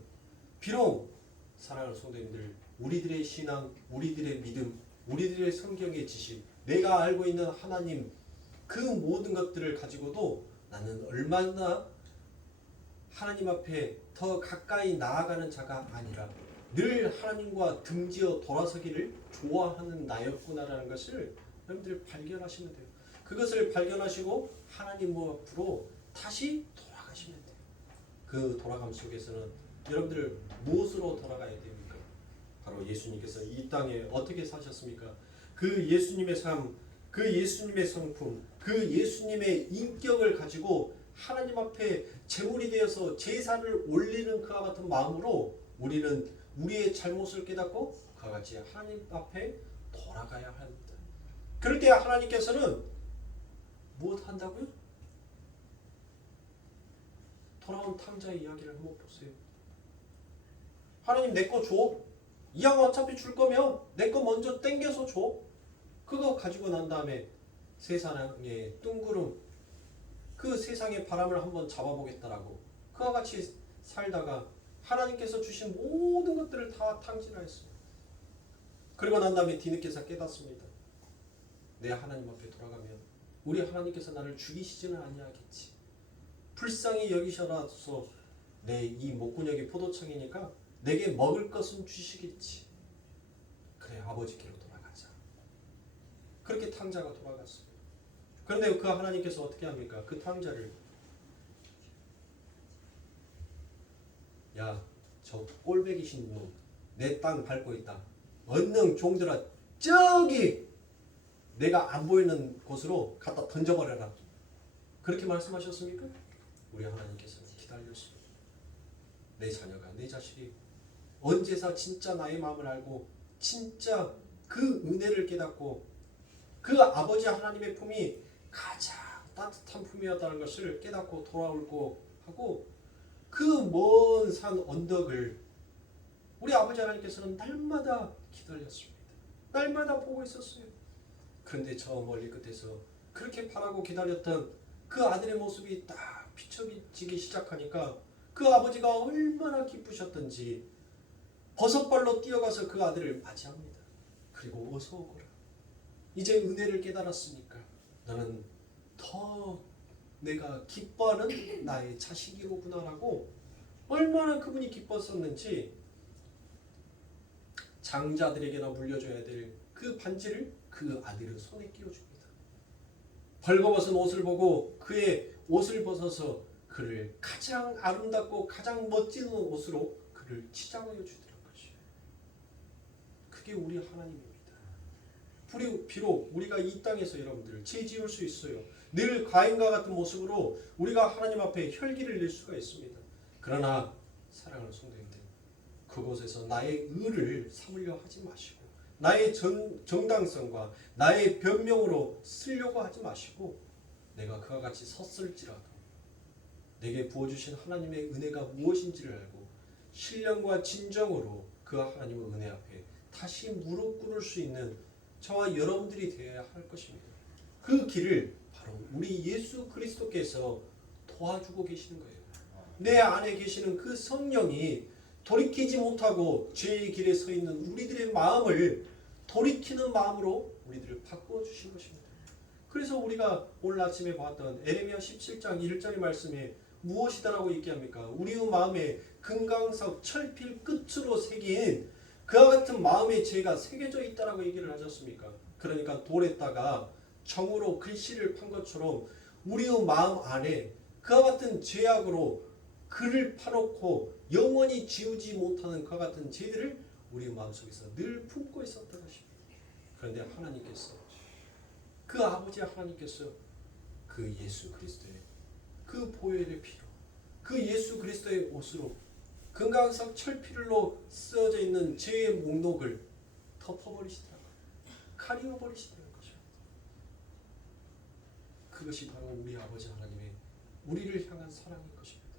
비록 사랑하는 성도님들, 우리들의 신앙, 우리들의 믿음, 우리들의 성경의 지식, 내가 알고 있는 하나님 그 모든 것들을 가지고도 나는 얼마나 하나님 앞에 더 가까이 나아가는 자가 아니라 늘 하나님과 등지어 돌아서기를 좋아하는 나였구나라는 것을 여러분들 발견하시면 돼요. 그것을 발견하시고 하나님 앞으로 다시 돌아가시면 돼요. 그 돌아감 속에서는 여러분들 무엇으로 돌아가야 됩니까? 바로 예수님께서 이 땅에 어떻게 사셨습니까? 그 예수님의 삶, 그 예수님의 성품, 그 예수님의 인격을 가지고 하나님 앞에 제물이 되어서 제사를 올리는 그와 같은 마음으로 우리는 우리의 잘못을 깨닫고 그와 같이 하나님 앞에 돌아가야 합니다. 그럴 때 하나님께서는 무엇 한다고요? 돌아온 탕자의 이야기를 한번 보세요. 하나님 내 거 줘. 이 양 어차피 줄 거면 내 거 먼저 땡겨서 줘. 그거 가지고 난 다음에 세상의 뜬구름, 그 세상의 바람을 한번 잡아보겠다라고 그와 같이 살다가 하나님께서 주신 모든 것들을 다 탕진하였어요. 그리고 난 다음에 뒤늦게서 깨닫습니다. 내 하나님 앞에 돌아가면 우리 하나님께서 나를 죽이시지는 아니하겠지. 불쌍히 여기셔라서 내 이 목구녕이 포도청이니까 내게 먹을 것은 주시겠지. 그래, 아버지께로 돌아가자. 그렇게 탕자가 돌아갔습니다. 그런데 그 하나님께서 어떻게 합니까? 그 탕자를 야, 저 꼴배기신 놈 내 땅 밟고 있다. 얼른 종들아 저기 내가 안 보이는 곳으로 갖다 던져버려라. 그렇게 말씀하셨습니까? 우리 하나님께서는 기다렸습니다. 내 자녀가, 내 자식이 언제사 진짜 나의 마음을 알고 진짜 그 은혜를 깨닫고 그 아버지 하나님의 품이 가장 따뜻한 품이었다는 것을 깨닫고 돌아오고 하고 그 먼 산 언덕을 우리 아버지 하나님께서는 날마다 기다렸습니다. 날마다 보고 있었어요. 그런데 저 멀리 끝에서 그렇게 바라고 기다렸던 그 아들의 모습이 딱 비춰지기 시작하니까 그 아버지가 얼마나 기쁘셨던지 버섯발로 뛰어가서 그 아들을 맞이합니다. 그리고 어서 오거라. 이제 은혜를 깨달았으니까 너는 더 내가 기뻐하는 나의 자식이로구나라고 얼마나 그분이 기뻤었는지 장자들에게나 물려줘야 될 그 반지를 그 아들의 손에 끼워줍니다. 벌거벗은 옷을 보고 그의 옷을 벗어서 그를 가장 아름답고 가장 멋진 옷으로 그를 치장하여 주더란 것이에요. 그게 우리 하나님입니다. 비록 우리가 이 땅에서 여러분들 죄 지을 수 있어요. 늘 가인과 같은 모습으로 우리가 하나님 앞에 혈기를 낼 수가 있습니다. 그러나 사랑하는 성도님들, 그곳에서 나의 의를 삼으려 하지 마시고 나의 정당성과 나의 변명으로 쓰려고 하지 마시고 내가 그와 같이 섰을지라도 내게 부어주신 하나님의 은혜가 무엇인지를 알고 신령과 진정으로 그 하나님의 은혜 앞에 다시 무릎 꿇을 수 있는 저와 여러분들이 되어야 할 것입니다. 그 길을 바로 우리 예수 그리스도께서 도와주고 계시는 거예요. 내 안에 계시는 그 성령이 돌이키지 못하고 죄의 길에 서 있는 우리들의 마음을 돌이키는 마음으로 우리들을 바꾸어 주신 것입니다. 그래서 우리가 오늘 아침에 봤던 에레미야 17장 1절의 말씀에 무엇이다라고 얘기합니까? 우리의 마음에 금강석 철필 끝으로 새긴 그와 같은 마음의 죄가 새겨져 있다라고 얘기를 하셨습니까? 그러니까 돌에다가 정으로 글씨를 판 것처럼 우리의 마음 안에 그와 같은 죄악으로 글을 파놓고 영원히 지우지 못하는 그와 같은 죄들을 우리의 마음속에서 늘 품고 있었던 것입니다. 그런데 하나님께서 그 아버지 하나님께서 그 예수 그리스도의 그 보혈의 피로 그 예수 그리스도의 옷으로 금강석 철필로 쓰여져 있는 죄의 목록을 덮어버리시더라고요. 가리워버리시더라는 거죠. 그것이 바로 우리 아버지 하나님의 우리를 향한 사랑인 것입니다.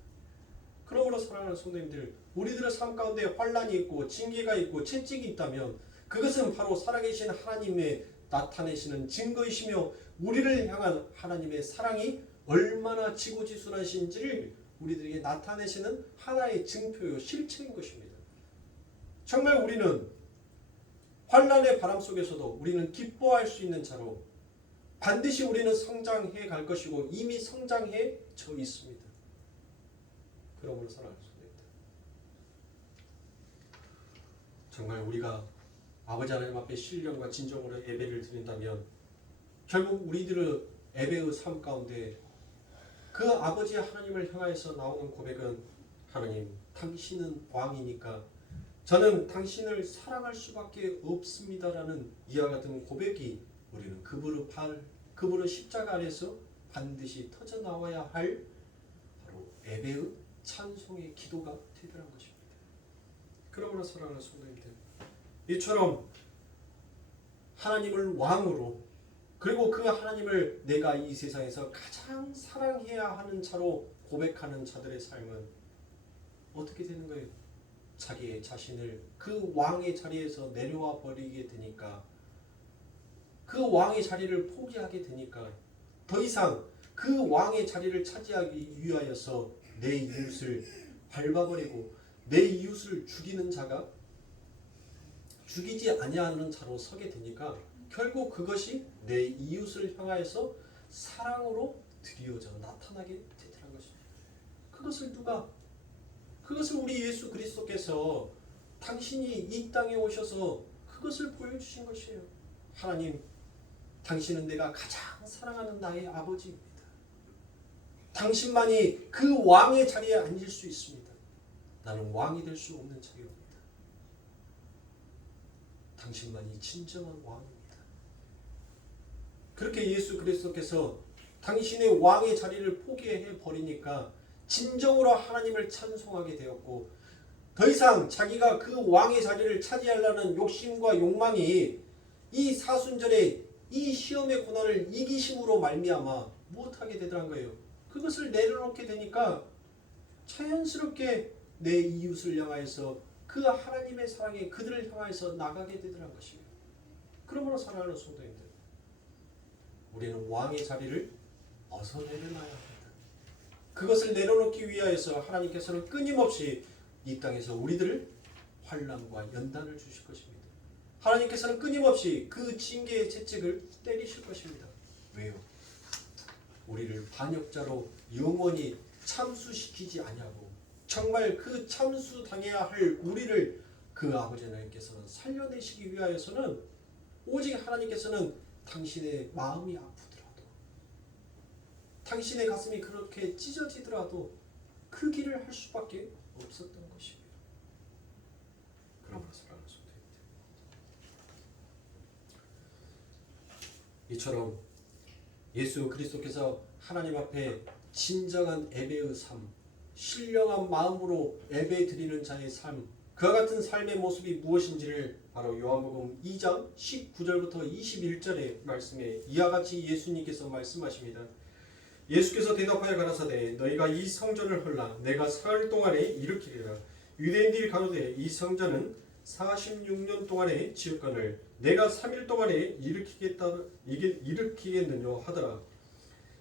그러므로 사랑하는 성도님들, 우리들의 삶 가운데 환난이 있고 징계가 있고 채찍이 있다면 그것은 바로 살아계신 하나님의 나타내시는 증거이시며 우리를 향한 하나님의 사랑이 얼마나 지고지순하신지를 우리들에게 나타내시는 하나의 증표요 실체인 것입니다. 정말 우리는 환난의 바람 속에서도 우리는 기뻐할 수 있는 자로 반드시 우리는 성장해 갈 것이고 이미 성장해 져 있습니다. 그러므로 사랑하는 성도님들, 정말 우리가 아버지 하나님 앞에 신령과 진정으로 예배를 드린다면 결국 우리들의 예배의 삶 가운데 그 아버지 하나님을 향하여서 나오는 고백은 하나님, 당신은 왕이니까 저는 당신을 사랑할 수밖에 없습니다라는 이와 같은 고백이 우리는 그분의 십자가 아래서 반드시 터져 나와야 할 바로 예배의 찬송의 기도가 되더란 것입니다. 그러므로 사랑하는 성도님들, 이처럼 하나님을 왕으로 그리고 그 하나님을 내가 이 세상에서 가장 사랑해야 하는 자로 고백하는 자들의 삶은 어떻게 되는 거예요? 자기의 자신을 그 왕의 자리에서 내려와 버리게 되니까 그 왕의 자리를 포기하게 되니까 더 이상 그 왕의 자리를 차지하기 위하여서 내 이웃을 밟아버리고 내 이웃을 죽이는 자가 죽이지 아니하는 자로 서게 되니까 결국 그것이 내 이웃을 향하여서 사랑으로 드리워져 나타나게 되더란 것입니다. 그것을 우리 예수 그리스도께서 당신이 이 땅에 오셔서 그것을 보여주신 것이에요. 하나님, 당신은 내가 가장 사랑하는 나의 아버지입니다. 당신만이 그 왕의 자리에 앉을 수 있습니다. 나는 왕이 될 수 없는 자격입니다. 당신만이 진정한 왕입니다. 그렇게 예수 그리스도께서 당신의 왕의 자리를 포기해 버리니까 진정으로 하나님을 찬송하게 되었고 더 이상 자기가 그 왕의 자리를 차지하려는 욕심과 욕망이 이 사순절의 이 시험의 고난을 이기심으로 말미암아 못하게 되더란 거예요. 그것을 내려놓게 되니까 자연스럽게 내 이웃을 향하여서 그 하나님의 사랑에 그들을 향하여서 나가게 되더란 것입니다. 그러므로 사랑하는 성도님들, 우리는 왕의 자리를 어서 내려놔야 합니다. 그것을 내려놓기 위하여서 하나님께서는 끊임없이 이 땅에서 우리들을 환난과 연단을 주실 것입니다. 하나님께서는 끊임없이 그 징계의 채찍을 때리실 것입니다. 왜요? 우리를 반역자로 영원히 참수시키지 아니하고 정말 그 참수당해야 할 우리를 그 아버지 하나님께서는 살려내시기 위하여서는 오직 하나님께서는 당신의 마음이 아프더라도 당신의 가슴이 그렇게 찢어지더라도 그 길을 할 수밖에 없었던 것입니다. 그런 것을 알아서 됩니다. 이처럼 예수 그리스도께서 하나님 앞에 진정한 예배의 삶, 신령한 마음으로 예배 드리는 자의 삶, 그와 같은 삶의 모습이 무엇인지를 바로 요한복음 2장 19절부터 21절의 말씀에 이와 같이 예수님께서 말씀하십니다. 예수께서 대답하여 가라사대 너희가 이 성전을 헐라 내가 사흘 동안에 일으키리라. 유대인들이 가로되 이 성전은 46년 동안에 지었거늘 내가 3일 동안에 일으키겠느냐 하더라.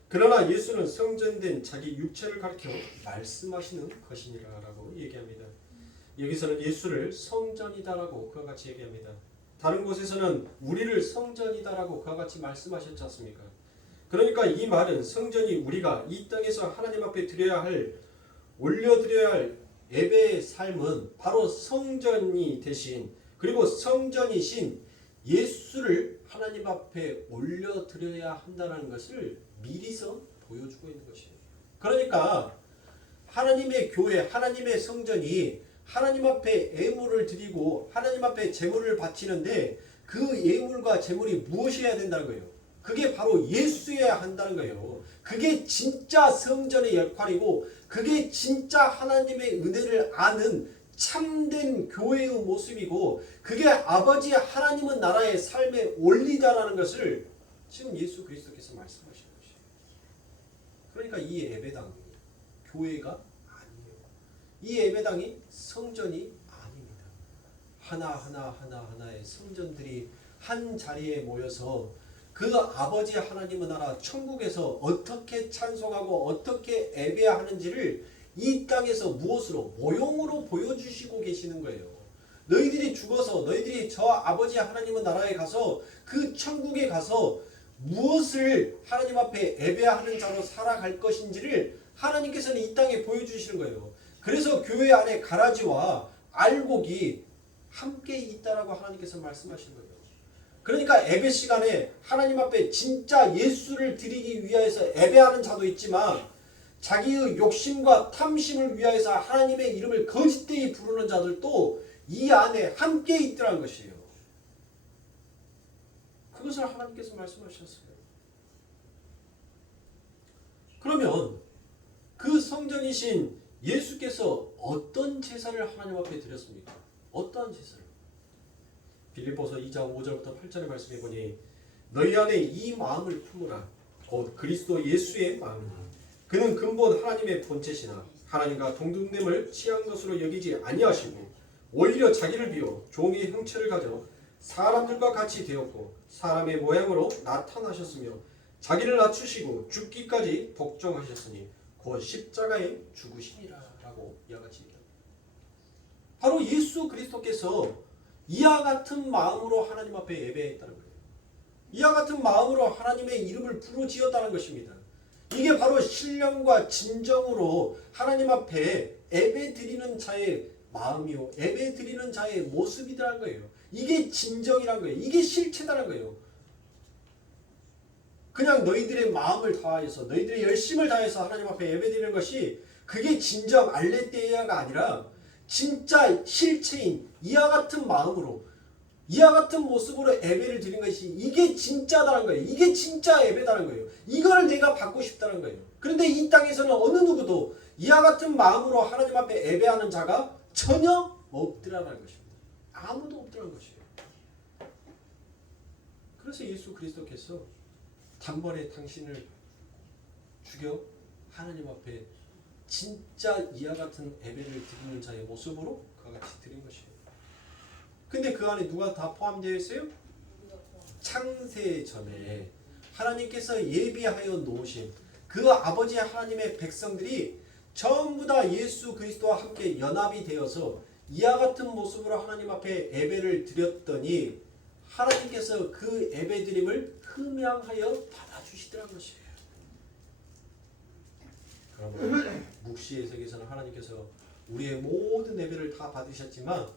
그러나 예수는 성전된 자기 육체를 가리켜 말씀하시는 것이니라 라고 얘기합니다. 여기서는 예수를 성전이다라고 그와 같이 얘기합니다. 다른 곳에서는 우리를 성전이다라고 그와 같이 말씀하셨지 않습니까? 그러니까 이 말은 성전이 우리가 이 땅에서 하나님 앞에 올려드려야 할 예배의 삶은 바로 성전이 대신 그리고 성전이신 예수를 하나님 앞에 올려드려야 한다는 것을 미리서 보여주고 있는 것이에요. 그러니까 하나님의 교회, 하나님의 성전이 하나님 앞에 예물을 드리고 하나님 앞에 제물을 바치는데 그 예물과 제물이 무엇이어야 된다는 거예요. 그게 바로 예수여야 한다는 거예요. 그게 진짜 성전의 역할이고 그게 진짜 하나님의 은혜를 아는 참된 교회의 모습이고 그게 아버지 하나님은 나라의 삶의 원리다라는 것을 지금 예수 그리스도께서 말씀하시는 것이에요. 그러니까 이 예배당이 교회가 아니에요. 이 예배당이 성전이 아닙니다. 하나하나의 성전들이 한 자리에 모여서 그 아버지 하나님의 나라 천국에서 어떻게 찬송하고 어떻게 예배하는지를 이 땅에서 무엇으로 모형으로 보여주시고 계시는 거예요. 너희들이 죽어서 너희들이 저 아버지 하나님의 나라에 가서 그 천국에 가서 무엇을 하나님 앞에 예배하는 자로 살아갈 것인지를 하나님께서는 이 땅에 보여주시는 거예요. 그래서 교회 안에 가라지와 알곡이 함께 있다라고 하나님께서 말씀하시는 거예요. 그러니까 예배 시간에 하나님 앞에 진짜 예수를 드리기 위해서 예배하는 자도 있지만 자기의 욕심과 탐심을 위하여서 하나님의 이름을 거짓되이 부르는 자들도 이 안에 함께 있더라는 것이에요. 그것을 하나님께서 말씀하셨어요. 그러면 그 성전이신 예수께서 어떤 제사를 하나님 앞에 드렸습니까? 어떠한 제사를? 빌립보서 2장 5절부터 8절의 말씀해 보니 너희 안에 이 마음을 품으라. 곧 그리스도 예수의 마음이니 그는 근본 하나님의 본체시나 하나님과 동등됨을 취한 것으로 여기지 아니하시고 오히려 자기를 비워 종의 형체를 가져 사람들과 같이 되었고 사람의 모양으로 나타나셨으며 자기를 낮추시고 죽기까지 복종하셨으니 곧 십자가에 죽으시니라 라고 이와 같이 얘기합니다. 바로 예수 그리스도께서 이와 같은 마음으로 하나님 앞에 예배했다는 거예요. 이와 같은 마음으로 하나님의 이름을 부르짖었다는 것입니다. 이게 바로 신령과 진정으로 하나님 앞에 예배 드리는 자의 마음이요 예배 드리는 자의 모습이라는 거예요. 이게 진정이란 거예요. 이게 실체다는 거예요. 그냥 너희들의 마음을 다해서 너희들의 열심을 다해서 하나님 앞에 예배 드리는 것이 그게 진정 알레떼야가 아니라 진짜 실체인 이와 같은 마음으로 이와 같은 모습으로 예배를 드리는 것이 이게 진짜다는 거예요. 이게 진짜 예배다는 거예요. 이거를 내가 받고 싶다는 거예요. 그런데 이 땅에서는 어느 누구도 이와 같은 마음으로 하나님 앞에 예배하는 자가 전혀 없더라는 것입니다. 아무도 없더라는 것이에요. 그래서 예수 그리스도께서 단번에 당신을 죽여 하나님 앞에 진짜 이와 같은 예배를 드리는 자의 모습으로 그와 같이 드린 것이에요. 근데 그 안에 누가 다 포함되어 있어요? 창세 전에 하나님께서 예비하여 놓으신 그 아버지 하나님의 백성들이 전부 다 예수 그리스도와 함께 연합이 되어서 이와 같은 모습으로 하나님 앞에 예배를 드렸더니 하나님께서 그 예배드림을 흠양하여 받아주시더라는 것이에요. 그러면 묵시의 세계에서는 하나님께서 우리의 모든 예배를 다 받으셨지만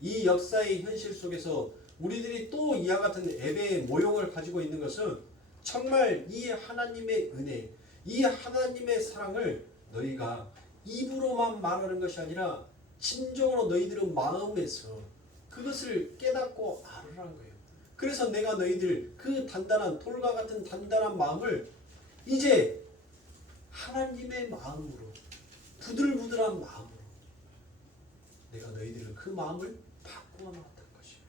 이 역사의 현실 속에서 우리들이 또 이와 같은 예배의 모형을 가지고 있는 것은 정말 이 하나님의 은혜, 이 하나님의 사랑을 너희가 입으로만 말하는 것이 아니라 진정으로 너희들의 마음에서 그것을 깨닫고 알으라는 거예요. 그래서 내가 너희들 그 단단한 돌과 같은 단단한 마음을 이제 하나님의 마음으로 부들부들한 마음으로 내가 너희들을 그 마음을 바꾸어 놓았다는 것이에요.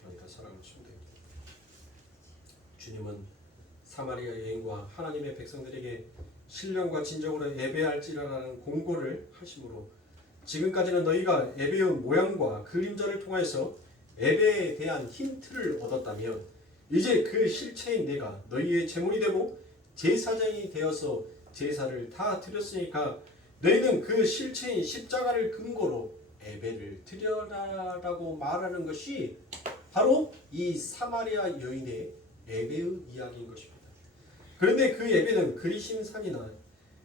그러니까 사랑하는 성도입니다. 주님은 사마리아 여인과 하나님의 백성들에게 신령과 진정으로 예배할지라는 공고를 하심으로 지금까지는 너희가 예배의 모양과 그림자를 통해서 예배에 대한 힌트를 얻었다면 이제 그 실체인 내가 너희의 제물이 되고 제사장이 되어서 제사를 다 드렸으니까 너희는 그 실체인 십자가를 근거로 예배를 드려라라고 말하는 것이 바로 이 사마리아 여인의 예배의 이야기인 것입니다. 그런데 그 예배는 그리심산이나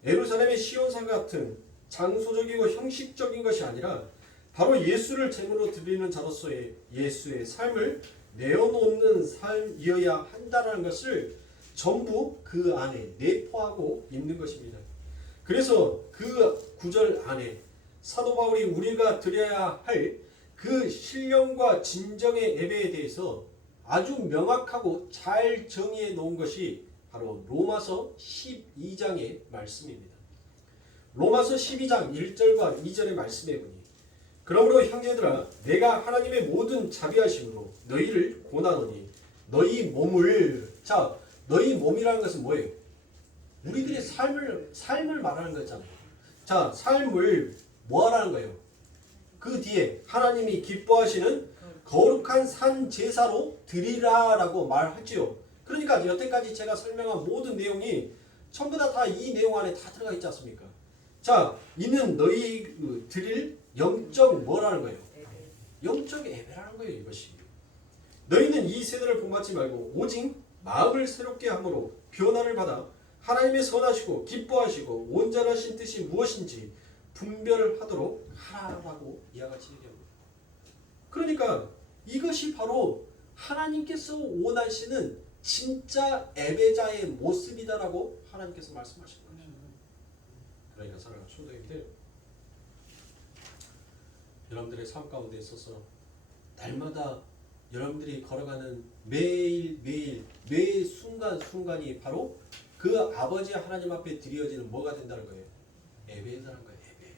예루살렘의 시온산 같은 장소적이고 형식적인 것이 아니라 바로 예수를 제물로 드리는 자로서의 예수의 삶을 내어놓는 삶이어야 한다는 것을 전부 그 안에 내포하고 있는 것입니다. 그래서 그 구절 안에 사도 바울이 우리가 드려야 할 그 신령과 진정의 예배에 대해서 아주 명확하고 잘 정의해 놓은 것이 바로 로마서 12장의 말씀입니다. 로마서 12장 1절과 2절의 말씀에 보니 그러므로 형제들아 내가 하나님의 모든 자비하심으로 너희를 고나노니 너희 몸을 너희 몸이라는 것은 뭐예요? 우리들의 삶을 말하는 거잖아요. 자, 삶을 뭐 하라는 거예요? 그 뒤에 하나님이 기뻐하시는 거룩한 산 제사로 드리라라고 말하지요. 그러니까 여태까지 제가 설명한 모든 내용이 전부 다 이 내용 안에 다 들어가 있지 않습니까? 자, 이는 너희 드릴 영적 뭐라는 거예요? 영적 예배라는 거예요. 이것이. 너희는 이 세대를 본받지 말고 오직 마음을 새롭게 함으로 변화를 받아 하나님의 선하시고 기뻐하시고 온전하신 뜻이 무엇인지 분별하도록 하라라고 이와 같이 얘기합니다. 그러니까 이것이 바로 하나님께서 원하시는 진짜 예배자의 모습이다라고 하나님께서 말씀하신 거죠. 그러니까 사랑하는 성도님들, 여러분들의 삶 가운데 있어서 날마다 여러분들이 걸어가는 매일매일 매 순간순간이 바로 그 아버지 하나님 앞에 드려지는 뭐가 된다는 거예요? 예배라는 거예요. 예배.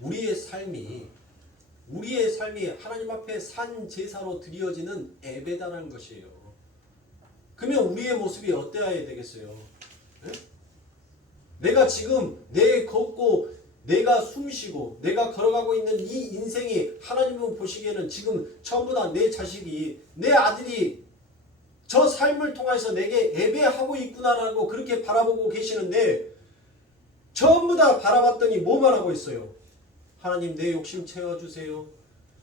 우리의 삶이 하나님 앞에 산 제사로 드려지는 예배다라는 것이에요. 그러면 우리의 모습이 어때야 되겠어요? 네? 내가 지금 내 걷고 내가 숨쉬고 내가 걸어가고 있는 이 인생이 하나님은 보시기에는 지금 전부 다 내 자식이 내 아들이 저 삶을 통해서 내게 예배하고 있구나라고 그렇게 바라보고 계시는데 전부 다 바라봤더니 뭐만 하고 있어요? 하나님 내 욕심 채워주세요.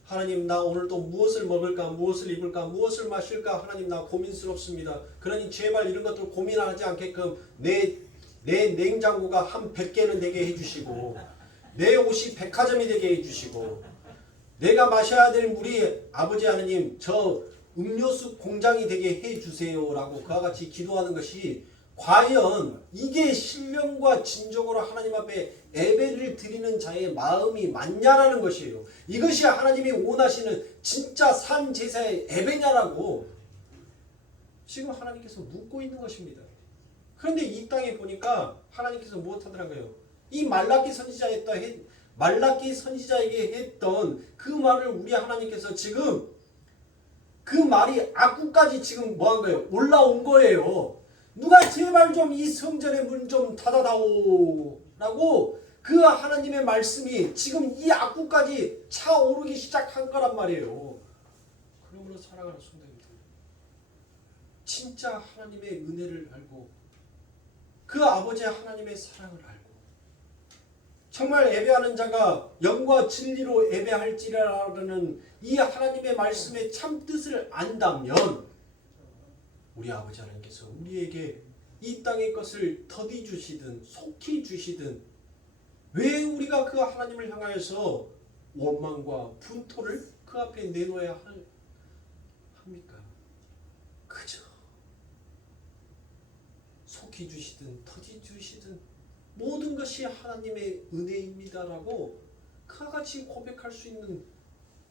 하나님 나 오늘 또 무엇을 먹을까 무엇을 입을까 무엇을 마실까 하나님 나 고민스럽습니다. 그러니 제발 이런 것들 고민하지 않게끔 내 냉장고가 한 100개는 되게 해주시고 내 옷이 백화점이 되게 해주시고 내가 마셔야 될 물이 아버지 하나님 저 음료수 공장이 되게 해주세요 라고 그와 같이 기도하는 것이 과연 이게 신령과 진정으로 하나님 앞에 예배를 드리는 자의 마음이 맞냐라는 것이에요. 이것이 하나님이 원하시는 진짜 산 제사의 예배냐라고 지금 하나님께서 묻고 있는 것입니다. 그런데 이 땅에 보니까 하나님께서 무엇하더라고요? 이 말라기 선지자에게 했던 그 말을 우리 하나님께서 지금 그 말이 악구까지 지금 뭐한 거예요? 올라온 거예요. 누가 제발 좀 이 성전의 문 좀 닫아다오 라고 그 하나님의 말씀이 지금 이 악구까지 차오르기 시작한 거란 말이에요. 그러므로 사랑하는 성도님들, 진짜 하나님의 은혜를 알고 그 아버지 하나님의 사랑을 알고 정말 예배하는 자가 영과 진리로 예배할지라는 이 하나님의 말씀의 참 뜻을 안다면 우리 아버지 하나님께서 우리에게 이 땅의 것을 더디 주시든 속히 주시든 왜 우리가 그 하나님을 향하여서 원망과 분토를 그 앞에 내놓아야 합니까? 그저 속히 주시든 더디 주시든 모든 것이 하나님의 은혜입니다라고 그와 같이 고백할 수 있는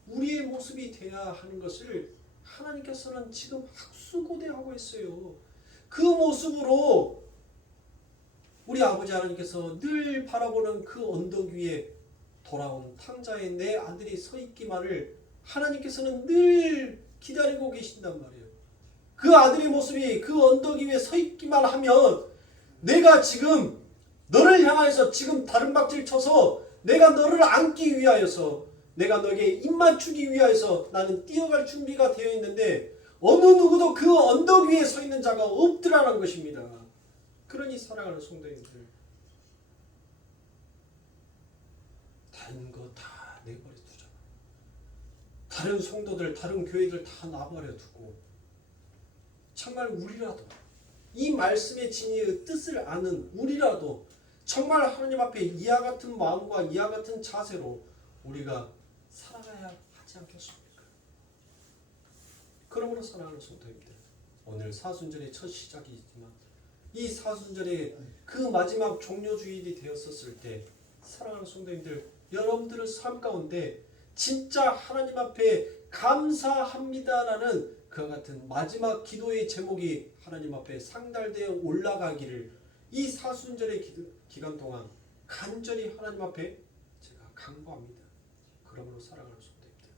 우리의 모습이 되어야 하는 것을 하나님께서는 지금 학수고대하고 있어요. 그 모습으로 우리 아버지 하나님께서 늘 바라보는 그 언덕 위에 돌아온 탕자의 내 아들이 서 있기만을 하나님께서는 늘 기다리고 계신단 말이에요. 그 아들의 모습이 그 언덕 위에 서 있기만 하면 내가 지금 너를 향하여서 지금 다른 박질 쳐서 내가 너를 안기 위하여서 내가 너에게 입 맞추기 위하여서 나는 뛰어갈 준비가 되어 있는데 어느 누구도 그 언덕 위에 서 있는 자가 없더라는 것입니다. 그러니 사랑하는 성도님들, 다른 거 다 내버려 두자. 다른 성도들, 다른 교회들 다 놔버려 두고 정말 우리라도 이 말씀의 진리의 뜻을 아는 우리라도 정말 하나님 앞에 이와 같은 마음과 이와 같은 자세로 우리가 살아가야 하지 않겠습니까? 그러므로 사랑하는 성도님들, 오늘 사순절의 첫 시작이지만 이 사순절의 그 마지막 종료주일이 되었었을 때 사랑하는 성도님들, 여러분들의 삶 가운데 진짜 하나님 앞에 감사합니다라는 그와 같은 마지막 기도의 제목이 하나님 앞에 상달되어 올라가기를 이 사순절의 기간 동안 간절히 하나님 앞에 제가 간구합니다. 그러므로 사랑하는 성도님들,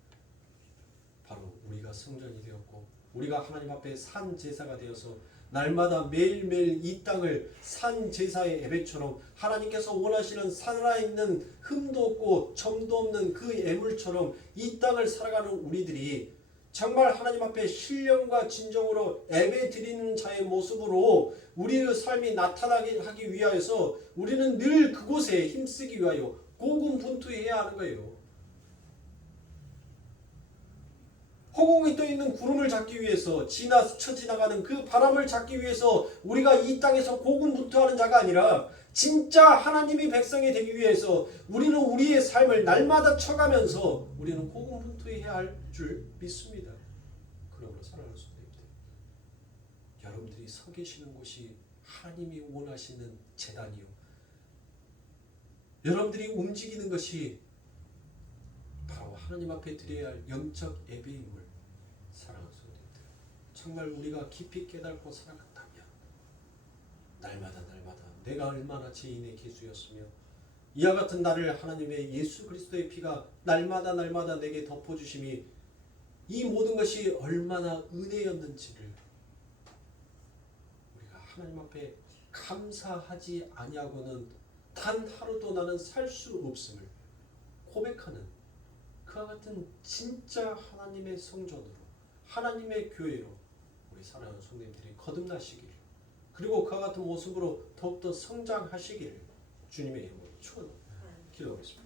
바로 우리가 성전이 되었고 우리가 하나님 앞에 산 제사가 되어서 날마다 매일매일 이 땅을 산 제사의 예배처럼 하나님께서 원하시는 살아있는 흠도 없고 점도 없는 그 예물처럼 이 땅을 살아가는 우리들이 정말 하나님 앞에 신령과 진정으로 예배 드리는 자의 모습으로 우리의 삶이 나타나게 하기 위하여서 우리는 늘 그곳에 힘쓰기 위하여 고군분투해야 하는 거예요. 허공에 떠 있는 구름을 잡기 위해서 스쳐 지나가는 그 바람을 잡기 위해서 우리가 이 땅에서 고군분투하는 자가 아니라 진짜 하나님의 백성이 되기 위해서 우리는 우리의 삶을 날마다 쳐가면서 우리는 고군분투해야 할 줄 믿습니다. 그러므로 사랑하는 성도님들, 여러분들이 서 계시는 곳이 하나님이 원하시는 제단이요, 여러분들이 움직이는 것이 바로 하나님 앞에 드려야 할 영적 예배임을 사랑하는 성도님들, 정말 우리가 깊이 깨닫고 살아간다면 날마다 내가 얼마나 죄인의 기수였으며 이와 같은 나를 하나님의 예수 그리스도의 피가 날마다 내게 덮어주심이 이 모든 것이 얼마나 은혜였는지를 우리가 하나님 앞에 감사하지 아니하고는 단 하루도 나는 살 수 없음을 고백하는 그와 같은 진짜 하나님의 성전으로, 하나님의 교회로 우리 사랑하는 성도님들이 거듭나시길, 그리고 그와 같은 모습으로 더욱더 성장하시기를 주님의 이름으로 축원합니다. 기도하겠습니다.